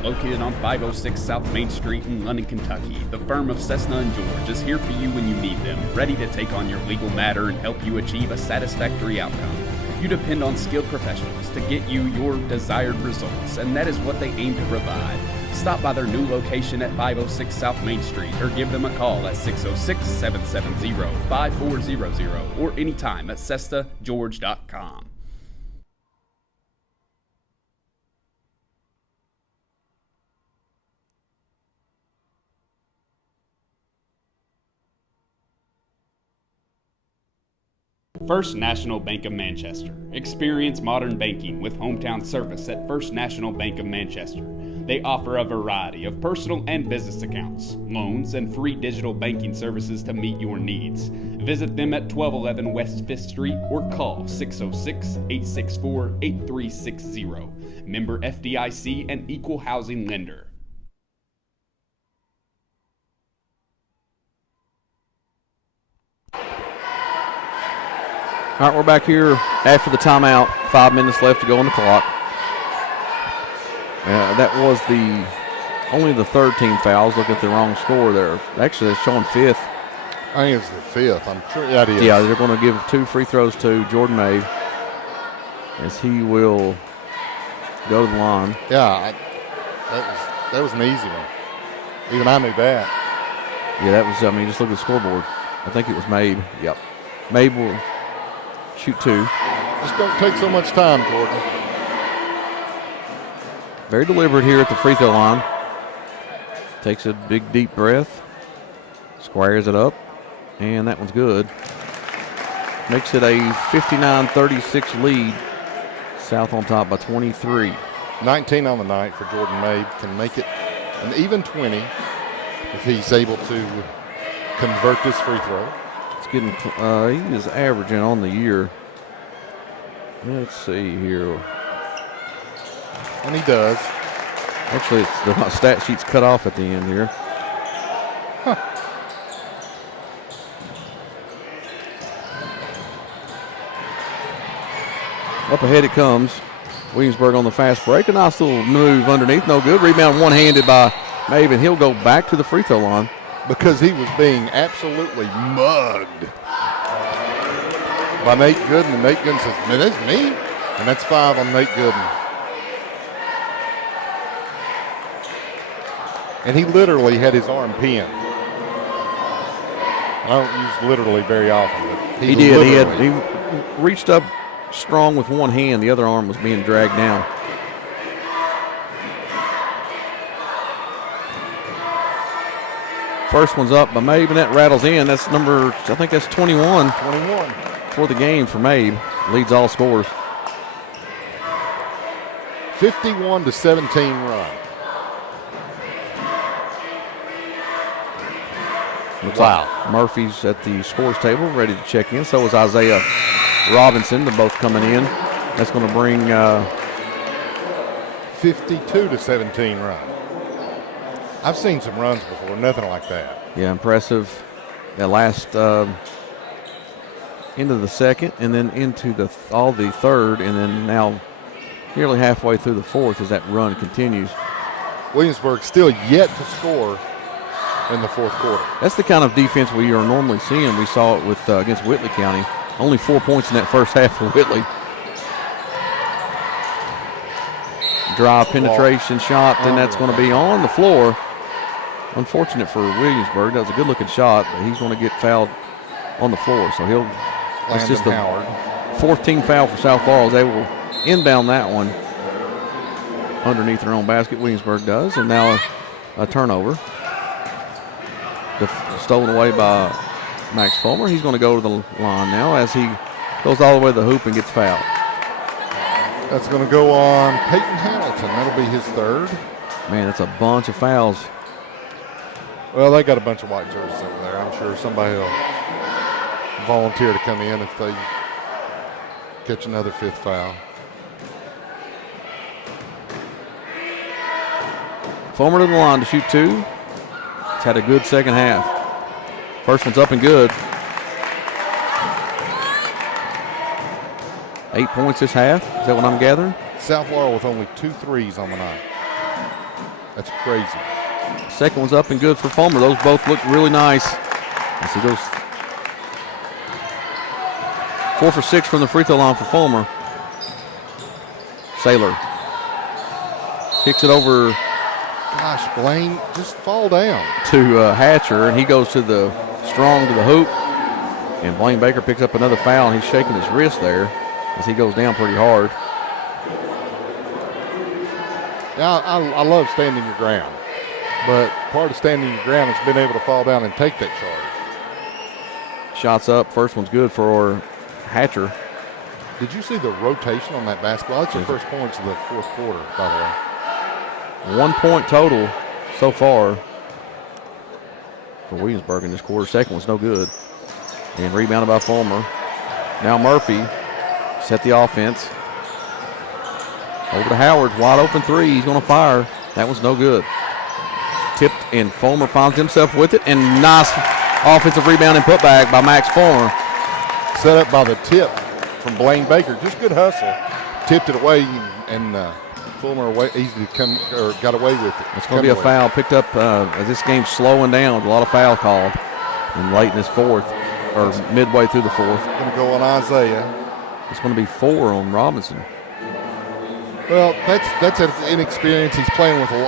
Located on 506 South Main Street in London, Kentucky, the firm of Cessna & George is here for you when you need them, ready to take on your legal matter and help you achieve a satisfactory outcome. You depend on skilled professionals to get you your desired results, and that is what they aim to provide. Stop by their new location at 506 South Main Street or give them a call at 606-770-5400 or anytime at CessaGeorge.com. First National Bank of Manchester. Experience modern banking with hometown service at First National Bank of Manchester. They offer a variety of personal and business accounts, loans, and free digital banking services to meet your needs. Visit them at 1211 West 5th Street or call 606-864-8360. Member FDIC and Equal Housing Lender. All right, we're back here after the timeout. 5 minutes left to go on the clock. That was only the third team fouls. Look at the wrong score there. Actually, it's showing fifth. I think it's the fifth. I'm sure that is. Yeah, they're going to give 2 free throws to Jordan May as he will go to the line. Yeah, that was an easy one. Even I knew that. Yeah, that was, just look at the scoreboard. I think it was Mabe. Yep. Mabe will shoot 2. Just don't take so much time, Jordan. Very deliberate here at the free throw line. Takes a big, deep breath. Squares it up. And that one's good. Makes it a 59-36 lead. South on top by 23. 19 on the night for Jordan Mabe. Can make it an even 20 if he's able to convert this free throw. It's getting. He is averaging on the year. Let's see here. And he does. Actually, it's my stat sheet's cut off at the end here. Huh. Up ahead it comes. Williamsburg on the fast break. A nice little move underneath. No good. Rebound one-handed by Mabe, and he'll go back to the free throw line. Because he was being absolutely mugged by Nate Gooden. And Nate Gooden says, man, that's me. And that's 5 on Nate Gooden. And he literally had his arm pinned. I don't use literally very often, but he did. He reached up strong with one hand. The other arm was being dragged down. First one's up by Mabe, and that rattles in. That's I think that's 21. 21. For the game for Mabe. Leads all scores. 51-17 run. Looks like Murphy's at the scores table, ready to check in. So is Isaiah Robinson. They're both coming in. That's going to bring 52-17 run. I've seen some runs before, nothing like that. Yeah, impressive. That last into the second, and then into the third, and then now nearly halfway through the fourth as that run continues. Williamsburg still yet to score in the fourth quarter. That's the kind of defense we are normally seeing. We saw it with against Whitley County. Only 4 points in that first half for Whitley. Drive penetration shot, then that's going to be on the floor. Unfortunate for Williamsburg. That was a good-looking shot, but he's going to get fouled on the floor. So it's just the 14th foul for South Laurel. They will inbound that one underneath their own basket. Williamsburg does, and now a turnover. Stolen away by Max Fulmer. He's going to go to the line now as he goes all the way to the hoop and gets fouled. That's going to go on Peyton Hamilton. That'll be his third. Man, that's a bunch of fouls. Well, they got a bunch of white jerseys over there. I'm sure somebody will volunteer to come in if they catch another 5th foul. Fulmer to the line to shoot 2. He's had a good second half. First one's up and good. 8 points this half. Is that what I'm gathering? South Laurel with only 2 threes on the night. That's crazy. Second one's up and good for Fulmer. Those both look really nice. As he goes 4 for 6 from the free throw line for Fulmer. Saylor kicks it over. Gosh, Blaine, just fall down. To Hatcher, and he goes to the strong to the hoop. And Blaine Baker picks up another foul, and he's shaking his wrist there as he goes down pretty hard. Yeah, I love standing your ground. But part of standing your ground is being able to fall down and take that charge. Shots up. First one's good for Hatcher. Did you see the rotation on that basketball? That's the first points of the fourth quarter, by the way. 1 point total so far for Williamsburg in this quarter. Second one's no good. And rebounded by Fulmer. Now Murphy set the offense. Over to Howard. Wide open 3. He's going to fire. That one's no good. Tipped, and Fulmer finds himself with it. And nice offensive rebound and putback by Max Fulmer. Set up by the tip from Blaine Baker. Just good hustle. Tipped it away and Fulmer got away with it. It's going to be a foul picked up as this game's slowing down. A lot of foul called and late in this fourth, or midway through the fourth. Going to go on Isaiah. It's going to be 4 on Robinson. Well, that's an inexperience. He's playing with a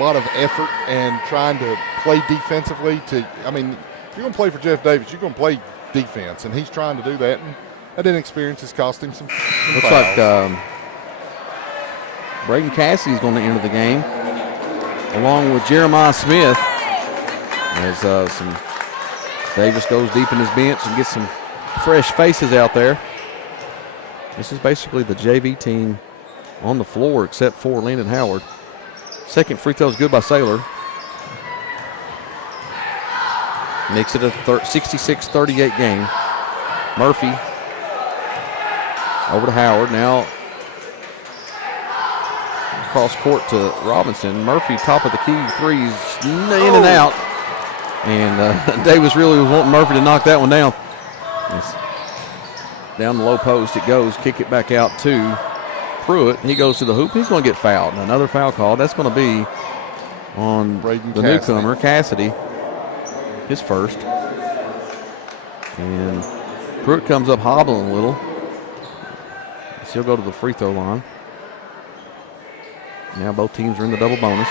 lot of effort and trying to play defensively. You're going to play for Jeff Davis. You're going to play defense, and he's trying to do that. And that inexperience has cost him some Looks fouls. like Braden Cassidy's going to enter the game, along with Jeremiah Smith, as Davis goes deep in his bench and gets some fresh faces out there. This is basically the JV team on the floor except for Landon Howard. Second free throw is good by Saylor. Makes it a 66-38 game. Murphy over to Howard. Now cross court to Robinson. Murphy, top of the key, threes in and out. And Davis really was wanting Murphy to knock that one down. It's down the low post it goes. Kick it back out to Pruitt. He goes to the hoop. He's going to get fouled. Another foul call. That's going to be on the newcomer, Cassidy. His first. And Pruitt comes up hobbling a little. He'll go to the free throw line. Now both teams are in the double bonus.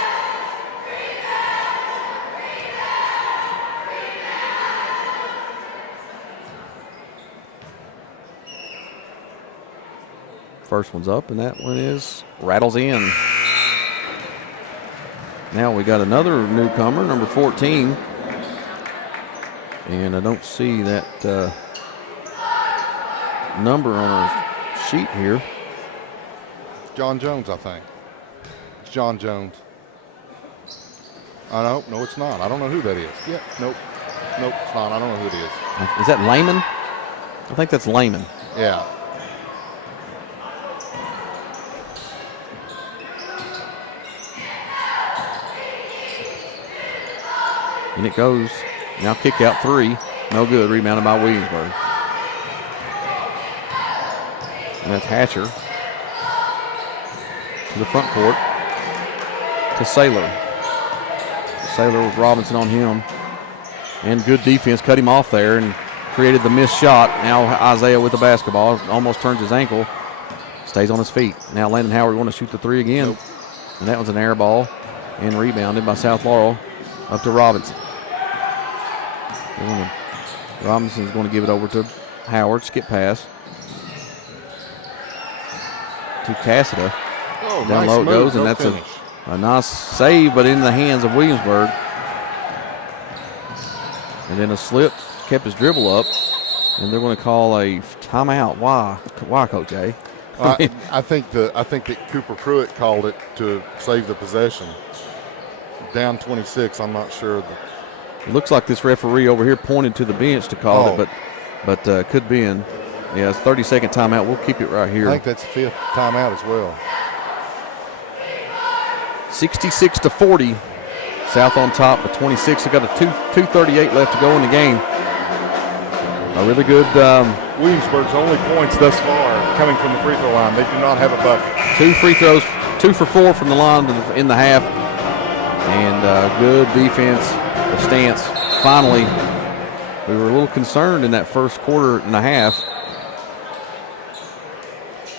First one's up, and that one rattles in. Now we got another newcomer, number 14. And I don't see that number on our sheet here. John Jones, I think. It's John Jones. No, it's not. I don't know who that is. Yeah, nope, it's not. I don't know who it is. Is that Lehman? I think that's Lehman. Yeah. And it goes. Now kick out 3. No good. Rebounded by Williamsburg. And that's Hatcher to the front court to Saylor. Saylor with Robinson on him. And good defense. Cut him off there and created the missed shot. Now Isaiah with the basketball. Almost turns his ankle. Stays on his feet. Now Landon Howard want to shoot the 3 again. Nope. And that was an air ball. And rebounded by South Laurel up to Robinson. Robinson's going to give it over to Howard. Skip pass to Cassidy. Oh, down nice low it move. goes, and No that's finish. a nice save, but in the hands of Williamsburg. And then a slip, kept his dribble up, and they're going to call a timeout. Why, Coach A? I think that Cooper Pruitt called it to save the possession. Down 26, I'm not sure. It looks like this referee over here pointed to the bench to call it, but could be in. Yeah, it's 30-second timeout. We'll keep it right here. I think that's 5th timeout as well. 66-40. South on top with 26. They've got a 2:38 left to go in the game. A really good. Williamsburg's only points thus far coming from the free throw line. They do not have a bucket. 2 free throws, 2 for 4 from the line in the half. And good defense, the stance. Finally, we were a little concerned in that first quarter and a half.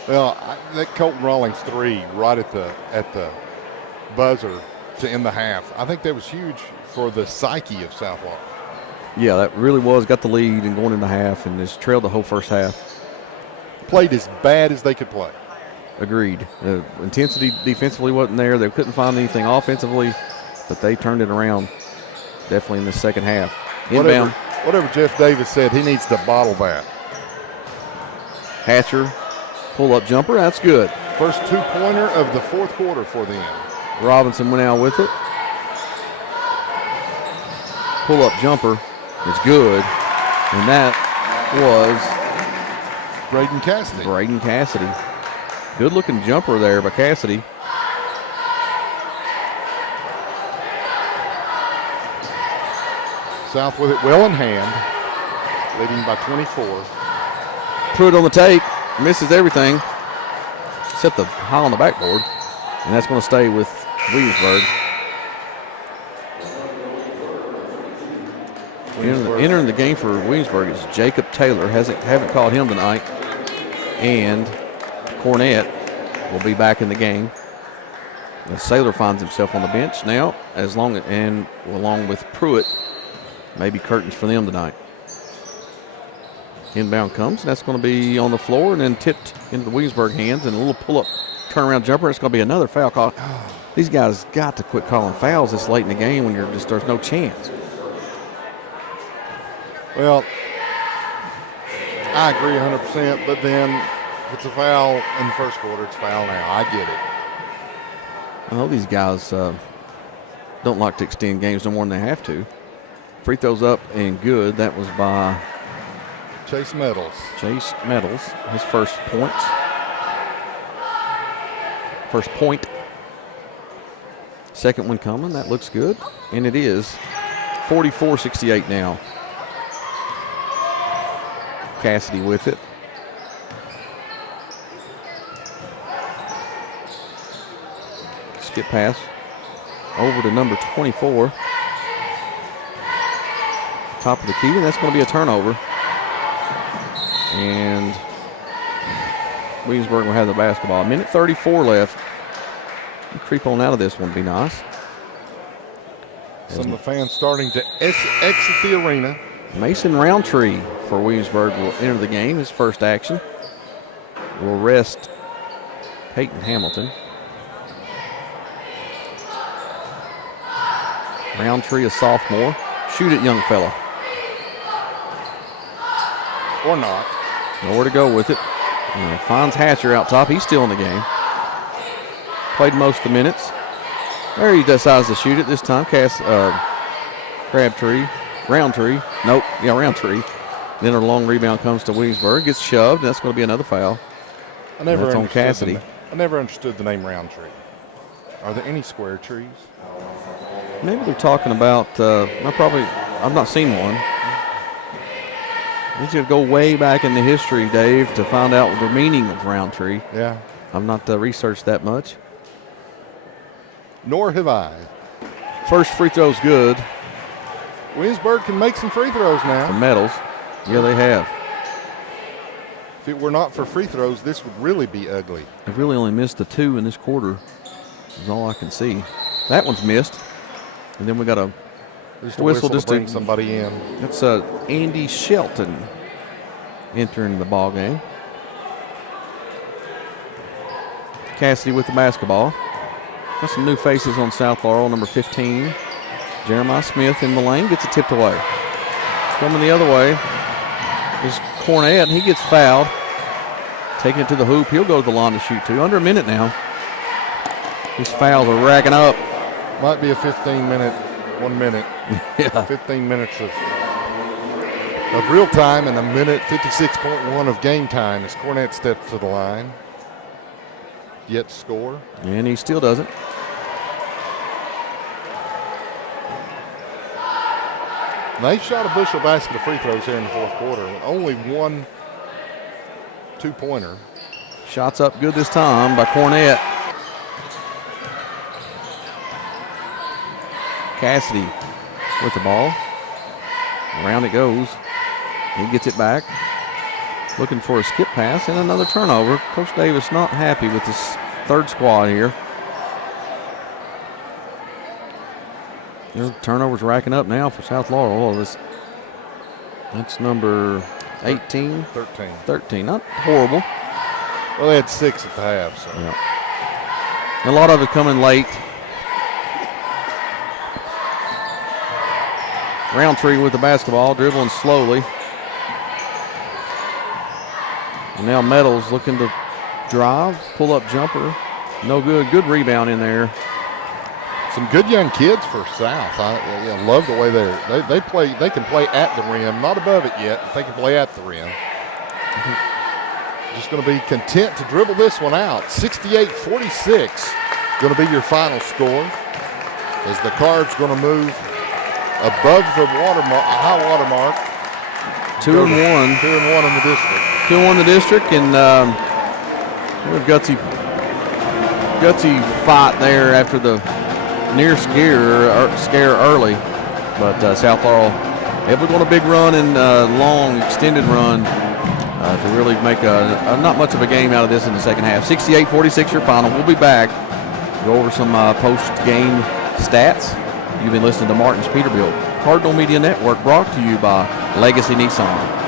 Well, that Colton Rawlings 3 right at the buzzer to end the half, I think that was huge for the psyche of South Laurel. Yeah, that really was. Got the lead and going into half and just trailed the whole first half. Played as bad as they could play. Agreed. The intensity defensively wasn't there. They couldn't find anything offensively, but they turned it around definitely in the second half. Inbound. Whatever Jeff Davis said, he needs to bottle that. Hatcher, pull-up jumper. That's good. First 2-pointer of the fourth quarter for them. Robinson went out with it. Pull-up jumper is good, and that was Braden Cassidy. Good-looking jumper there by Cassidy. South with it well in hand, leading by 24. Pruitt on the take, misses everything except the high on the backboard, and that's going to stay with Williamsburg. Entering the game for Williamsburg is Jacob Taylor. Haven't called him tonight, and Cornett will be back in the game. Saylor finds himself on the bench now, along with Pruitt. Maybe curtains for them tonight. Inbound comes, and that's going to be on the floor and then tipped into the Williamsburg hands, and a little pull-up turnaround jumper. It's going to be another foul call. These guys got to quit calling fouls this late in the game when there's no chance. Well, I agree 100%, but then if it's a foul in the first quarter, it's a foul now. I get it. I know these guys don't like to extend games no more than they have to. Free throws up and good. That was by Chase Meadows. His first point. Second one coming. That looks good. And it is 44-68 now. Cassidy with it. Skip pass over to number 24. Top of the key, and that's going to be a turnover. And Williamsburg will have the basketball. 1:34 left. Creep on out of this one would be nice. Some of the fans starting to exit the arena. Mason Roundtree for Williamsburg will enter the game. His first action will rest Peyton Hamilton. Roundtree, a sophomore. Shoot it, young fella. Or not. Nowhere to go with it. Finds Hatcher out top. He's still in the game. Played most of the minutes. There he decides to shoot it this time. Roundtree. Roundtree. Then a long rebound comes to Williamsburg. Gets shoved. That's going to be another foul. That's on Cassidy. I never understood the name Roundtree. Are there any square trees? Maybe they're talking about, I've not seen one. You should go way back in the history, Dave, to find out the meaning of Roundtree. Yeah. I've not researched that much. Nor have I. First free throw's good. Williamsburg can make some free throws now. For medals. Yeah, they have. If it were not for free throws, this would really be ugly. They've really only missed the 2 in this quarter, is all I can see. That one's missed. And then we got a whistle just to bring somebody in. That's Andy Shelton entering the ball game. Cassidy with the basketball. Got some new faces on South Laurel. Number 15, Jeremiah Smith in the lane, gets it tipped away. Coming the other way is Cornett, and he gets fouled. Taking it to the hoop. He'll go to the line to shoot two. Under a minute now. These fouls are racking up. Might be a 15-minute, 1 minute. Yeah. 15 minutes of real time and a minute 56.1 of game time as Cornett steps to the line. Yet to score. And he still doesn't. They shot a bushel basket of free throws here in the fourth quarter with only one two-pointer. Shots up good this time by Cornett. Cassidy with the ball. Around it goes. He gets it back. Looking for a skip pass and another turnover. Coach Davis not happy with this third squad here. There's turnovers racking up now for South Laurel. That's number 18? 13. Not horrible. Well, they had 6 at the half. So. Yeah. A lot of it coming late. Roundtree with the basketball, dribbling slowly. And now Meadows looking to drive, pull-up jumper. No good. Good rebound in there. Some good young kids for South. I love the way they play. They can play at the rim, not above it yet, but they can play at the rim. Just going to be content to dribble this one out. 68-46 going to be your final score as the Cards going to move above the high water mark. 2-1. 2-1 in the district. 2-1 the district, and a gutsy fight there after the near scare early. But South Laurel able to go on a big run and long extended run to really make not much of a game out of this in the second half. 68-46 your final. We'll be back. Go over some post-game stats. You've been listening to Martin's Peterbilt Cardinal Media Network, brought to you by Legacy Nissan.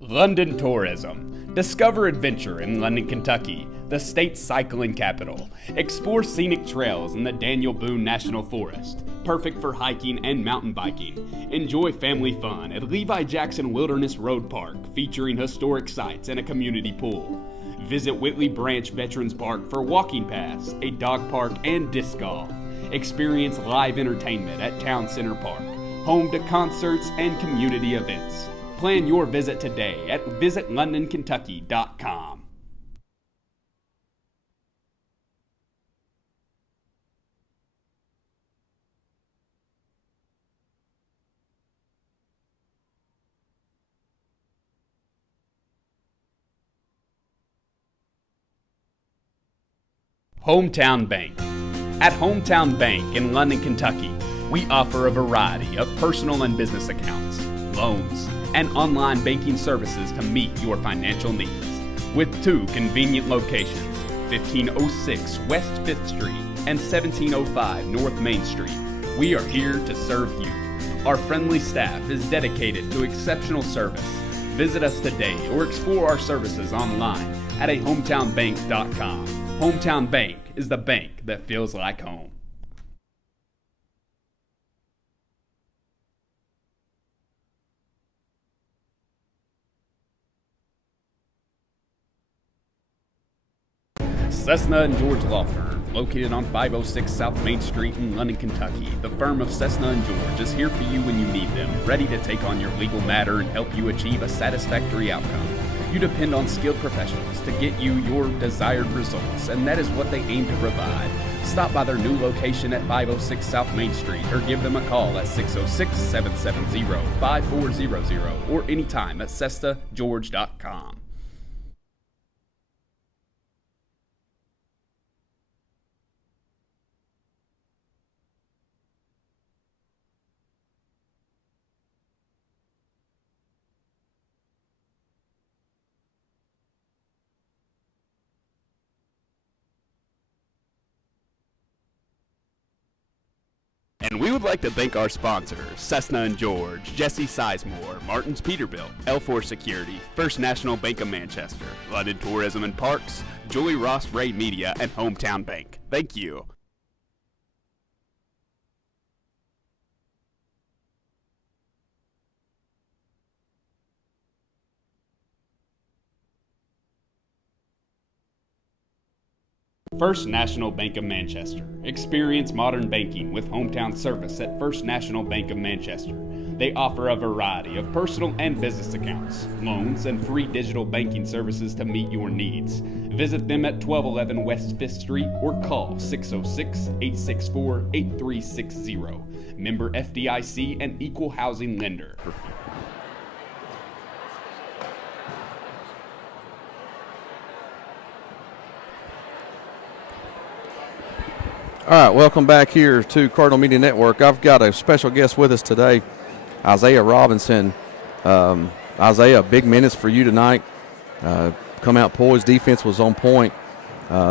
London Tourism. Discover adventure in London, Kentucky, the state's cycling capital. Explore scenic trails in the Daniel Boone National Forest, perfect for hiking and mountain biking. Enjoy family fun at Levi Jackson Wilderness Road Park, featuring historic sites and a community pool. Visit Whitley Branch Veterans Park for walking paths, a dog park, and disc golf. Experience live entertainment at Town Center Park, home to concerts and community events. Plan your visit today at visitlondonkentucky.com. Hometown Bank. At Hometown Bank in London, Kentucky, we offer a variety of personal and business accounts, loans, and online banking services to meet your financial needs. With 2 convenient locations, 1506 West 5th Street and 1705 North Main Street, we are here to serve you. Our friendly staff is dedicated to exceptional service. Visit us today or explore our services online at hometownbank.com. Hometown Bank is the bank that feels like home. Cessna and George Law Firm, located on 506 South Main Street in London, Kentucky. The firm of Cessna and George is here for you when you need them, ready to take on your legal matter and help you achieve a satisfactory outcome. You depend on skilled professionals to get you your desired results, and that is what they aim to provide. Stop by their new location at 506 South Main Street or give them a call at 606-770-5400 or anytime at CessnaGeorge.com. And we would like to thank our sponsors, Cessna & George, Jesse Sizemore, Martin's Peterbilt, L4 Security, First National Bank of Manchester, London Tourism and Parks, Julie Ross Ray Media, and Hometown Bank. Thank you. First National Bank of Manchester. Experience modern banking with hometown service at First National Bank of Manchester. They offer a variety of personal and business accounts, loans, and free digital banking services to meet your needs. Visit them at 1211 West 5th Street or call 606-864-8360. Member FDIC and Equal Housing Lender. All right, welcome back here to Cardinal Media Network. I've got a special guest with us today, Isaiah Robinson. Isaiah, big minutes for you tonight. Come out poised. Defense was on point.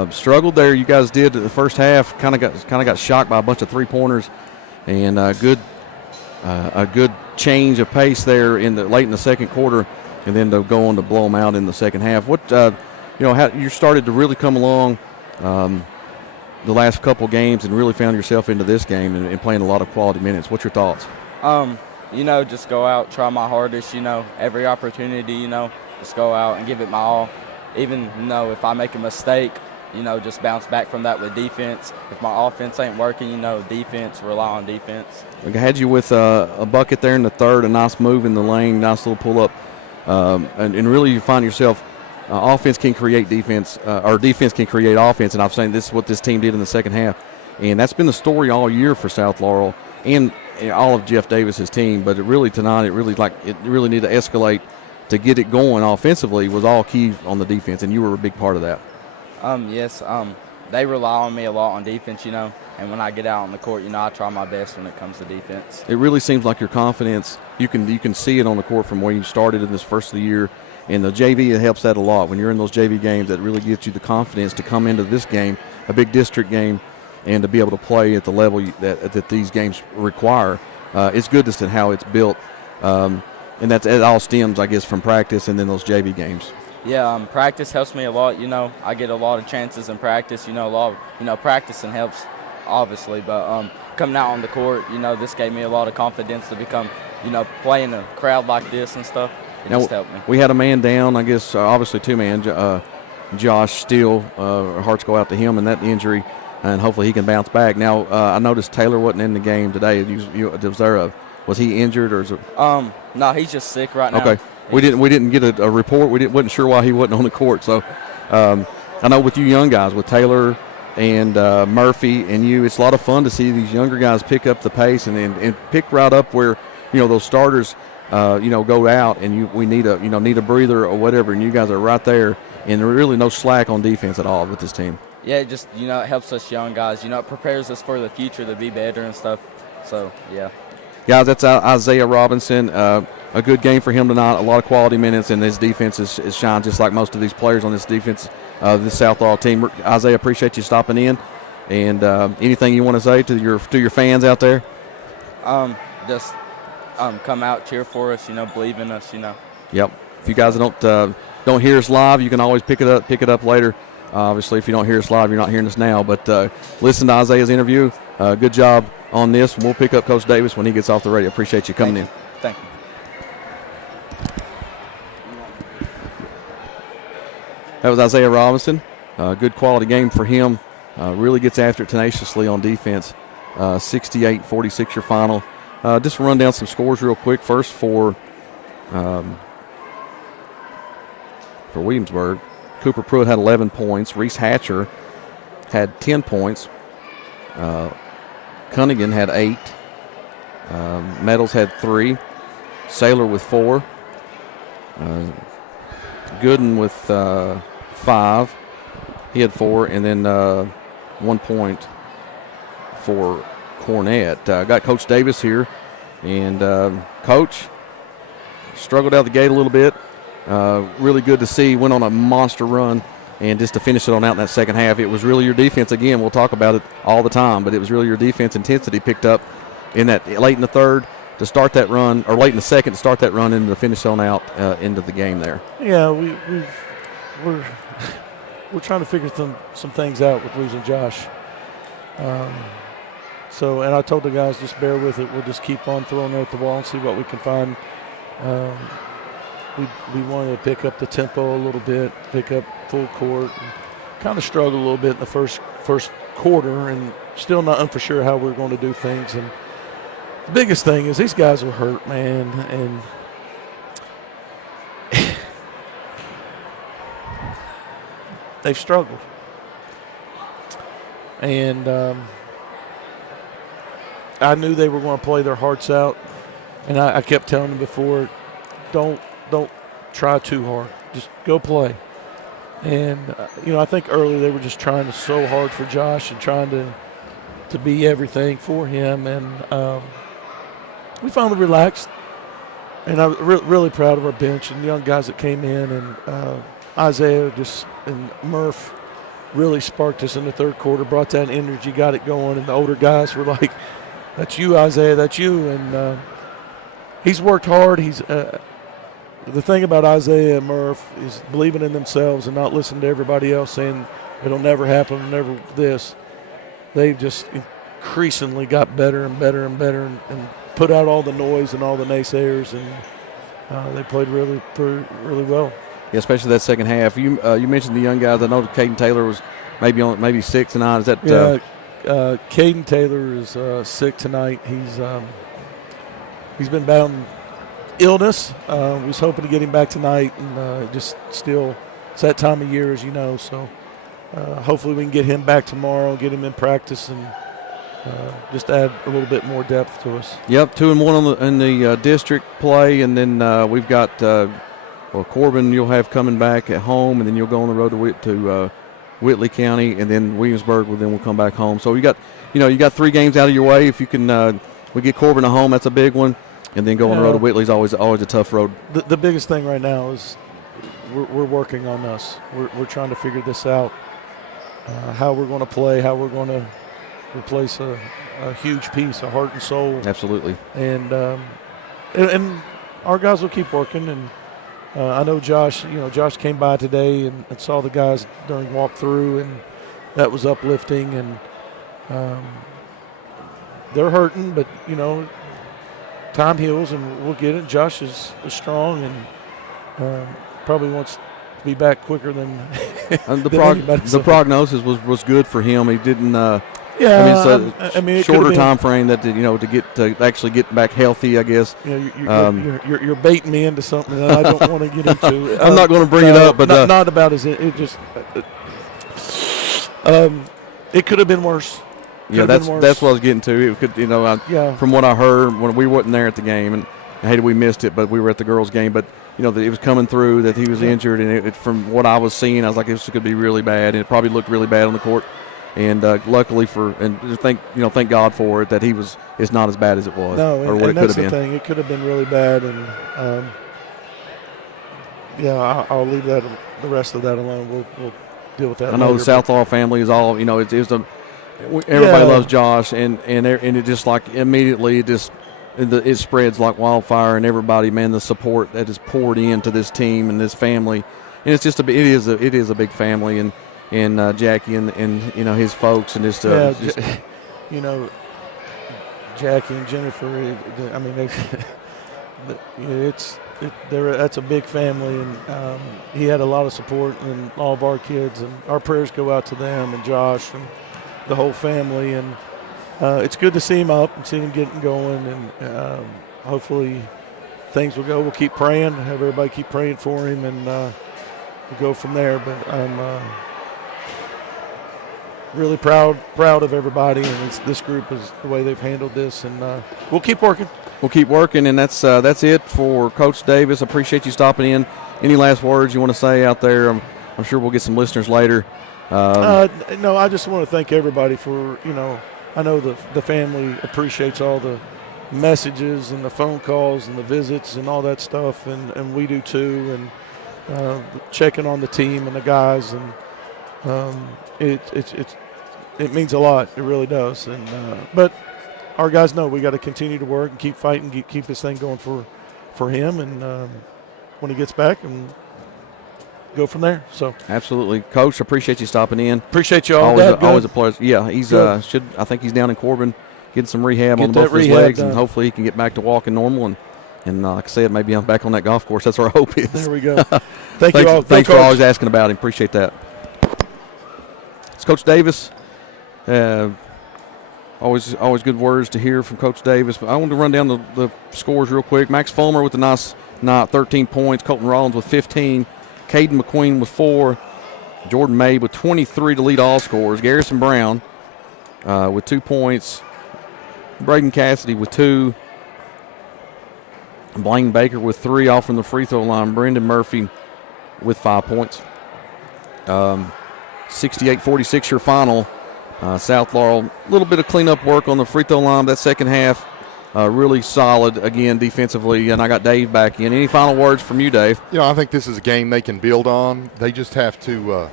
Struggled there. You guys did the first half. Kind of got shocked by a bunch of 3-pointers, and a good change of pace there late in the second quarter, and then to go on to blow them out in the second half. What how you started to really come along the last couple games and really found yourself into this game and playing a lot of quality minutes. What's your thoughts? Just go out, try my hardest, every opportunity, just go out and give it my all. Even, if I make a mistake, just bounce back from that with defense. If my offense ain't working, defense, rely on defense. I had you with a bucket there in the third, a nice move in the lane, nice little pull-up. And really you find yourself offense can create defense, or defense can create offense, and I've seen this is what this team did in the second half. And that's been the story all year for South Laurel and all of Jeff Davis's team. But tonight, it really needed to escalate to get it going offensively was all key on the defense, and you were a big part of that. Yes. They rely on me a lot on defense, and when I get out on the court, I try my best when it comes to defense. It really seems like your confidence, you can see it on the court from where you started in this first of the year. And the JV, it helps that a lot. When you're in those JV games, that really gives you the confidence to come into this game, a big district game, and to be able to play at the level that these games require. It's good to see how it's built. And it all stems, I guess, from practice and then those JV games. Yeah, practice helps me a lot. I get a lot of chances in practice. Practicing helps, obviously. But coming out on the court, this gave me a lot of confidence to become, playing a crowd like this and stuff. It just helped me. We had a man down, I guess, obviously two-man. Josh Steele, our hearts go out to him and that injury, and hopefully he can bounce back. Now, I noticed Taylor wasn't in the game today. Was he injured or is it? No, he's just sick right now. Okay. We didn't get a report. Wasn't sure why he wasn't on the court. So I know with you young guys, with Taylor and Murphy and you, it's a lot of fun to see these younger guys pick up the pace and pick right up where those starters go out and we need a breather or whatever, and you guys are right there, and there really no slack on defense at all with this team. Yeah, it just it helps us young guys. It prepares us for the future to be better and stuff. So yeah. Guys, that's Isaiah Robinson. A good game for him tonight. A lot of quality minutes, and his defense is shined just like most of these players on this defense, this South Laurel team. Isaiah, appreciate you stopping in. And anything you want to say to your fans out there? Just come out, cheer for us. Believe in us. Yep. If you guys don't hear us live, you can always pick it up later. Obviously, if you don't hear us live, you're not hearing us now. But listen to Isaiah's interview. Good job on this. We'll pick up Coach Davis when he gets off the radio. Appreciate you coming in. Thank you. That was Isaiah Robinson. Good quality game for him. Really gets after it tenaciously on defense. 68-46 your final. Just run down some scores real quick. First for Williamsburg, Cooper Pruitt had 11 points. Reese Hatcher had 10 points. Cunningham had 8. Meadows had 3. Saylor with 4. Gooden with 5. He had 4, and then 1 point for Cornett. Got Coach Davis here, and Coach struggled out the gate a little bit. Really good to see. Went on a monster run, and just to finish it on out in that second half, it was really your defense again. We'll talk about it all the time, but it was really your defense intensity picked up in that late in the third to start that run, or late in the second to start that run into the finish on out into the game there. Yeah, we're trying to figure some things out with losing Josh. And I told the guys, just bear with it. We'll just keep on throwing it at the wall and see what we can find. We wanted to pick up the tempo a little bit, pick up full court, and kind of struggled a little bit in the first quarter, and still not for sure how we're going to do things. And the biggest thing is these guys are hurt, man, and they've struggled. And I knew they were going to play their hearts out, and I kept telling them before, don't try too hard. Just go play. And, I think earlier they were just trying so hard for Josh and trying to be everything for him. And we finally relaxed. And I'm really proud of our bench and the young guys that came in. And Isaiah and Murph really sparked us in the third quarter, brought that energy, got it going. And the older guys were like, that's you, Isaiah, that's you. And he's worked hard. The thing about Isaiah and Murph is believing in themselves and not listening to everybody else saying it'll never happen, never this. They've just increasingly got better and better and better and put out all the noise and all the naysayers, and they played really well. Yeah, especially that second half. You mentioned the young guys. I know Caden Taylor was maybe sick tonight. Is that? Yeah, Caden Taylor is sick tonight. He's been battling illness. Was hoping to get him back tonight, and just still it's that time of year, as you know. So hopefully we can get him back tomorrow, get him in practice, and just add a little bit more depth to us. Yep, 2-1 in the district play, and then we've got Corbin. You'll have coming back at home, and then you'll go on the road to Whitley County, and then Williamsburg. Will come back home. So you got 3 games out of your way. If you can, we get Corbin at home. That's a big one, and then go on the road to Whitley's always a tough road. The biggest thing right now is we're working on us. We're trying to figure this out. How we're going to play, how we're going to replace a huge piece, a heart and soul. Absolutely. And our guys will keep working. And I know Josh came by today and saw the guys during walkthrough, and that was uplifting. And they're hurting, but, time heals and we'll get it. Josh is strong and probably wants to be back quicker than the prognosis was good for him. He didn't. It's shorter time frame that to actually get back healthy, I guess. You're baiting me into something that I don't want to get into. I'm not going to bring it up, but not about it just. It could have been worse. That's what I was getting to. It could, from what I heard when we wasn't there at the game, and I hated we missed it, but we were at the girls' game. But that it was coming through, that he was injured, and from what I was seeing, I was like, this could be really bad, and it probably looked really bad on the court. And luckily thank God for it that it's not as bad as it was, or what it could have been. That's the thing; it could have been really bad, and I'll leave the rest of that alone. We'll deal with that. I know later, the South Laurel family is all everybody loves Josh, and it just like immediately it spreads like wildfire, and everybody, man, the support that is poured into this team and this family, and it's just it is a big family, and Jackie and his folks, and Jackie and Jennifer. I mean, that's a big family, and he had a lot of support, and all of our kids, and our prayers go out to them and Josh and the whole family, and it's good to see him up and see him getting going, and hopefully things will go. We'll keep praying, have everybody keep praying for him, and we'll go from there. But I'm really proud of everybody, and this group is the way they've handled this, and we'll keep working. We'll keep working, and that's it for Coach Davis. Appreciate you stopping in. Any last words you want to say out there? I'm sure we'll get some listeners later. No, I just want to thank everybody for, I know the family appreciates all the messages and the phone calls and the visits and all that stuff, and we do too, and checking on the team and the guys, and it means a lot. It really does. And but our guys know we got to continue to work and keep fighting, keep this thing going for him, and when he gets back, and go from there. So absolutely, Coach. Appreciate you stopping in. Appreciate you all. Always a pleasure. Yeah, he's I think he's down in Corbin getting some rehab on both of his legs, and hopefully he can get back to walking normal. And like I said, maybe I'm back on that golf course. That's our hope is. There we go. Thank you all. Thanks for always asking about him. Appreciate that. It's Coach Davis. Always good words to hear from Coach Davis. But I want to run down the scores real quick. Max Fulmer with a nice 13 points. Colton Rollins with 15. Caden McQueen with 4. Jordan May with 23 to lead all scores. Garrison Brown with 2 points. Braden Cassidy with 2. Blaine Baker with 3 off from the free throw line. Brendan Murphy with 5 points. 68-46 your final. South Laurel, a little bit of cleanup work on the free throw line. That second half, really solid again defensively. And I got Dave back in. Any final words from you, Dave? I think this is a game they can build on. They just have to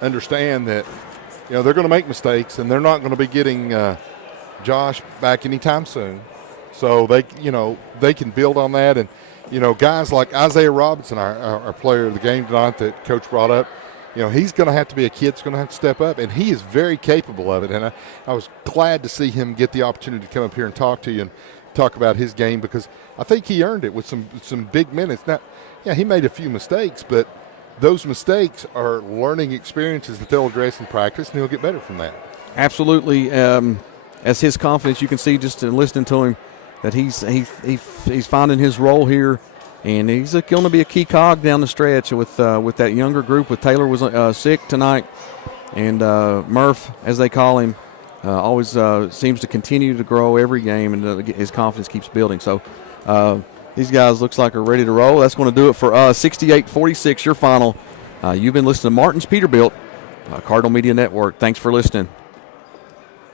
understand that they're going to make mistakes, and they're not going to be getting Josh back anytime soon. So they can build on that. And guys like Isaiah Robinson, our player of the game tonight that Coach brought up. He's going to have to be a kid that's going to have to step up, and he is very capable of it. And I was glad to see him get the opportunity to come up here and talk to you and talk about his game, because I think he earned it with some big minutes. Now, he made a few mistakes, but those mistakes are learning experiences that they'll address in practice, and he'll get better from that. Absolutely. As his confidence, you can see just in listening to him that he's finding his role here And he's going to be a key cog down the stretch with that younger group. With Taylor was sick tonight, and Murph, as they call him, always seems to continue to grow every game, and his confidence keeps building. So these guys looks like are ready to roll. That's going to do it for us. 68-46, your final. You've been listening to Martin's Peterbilt, Cardinal Media Network. Thanks for listening.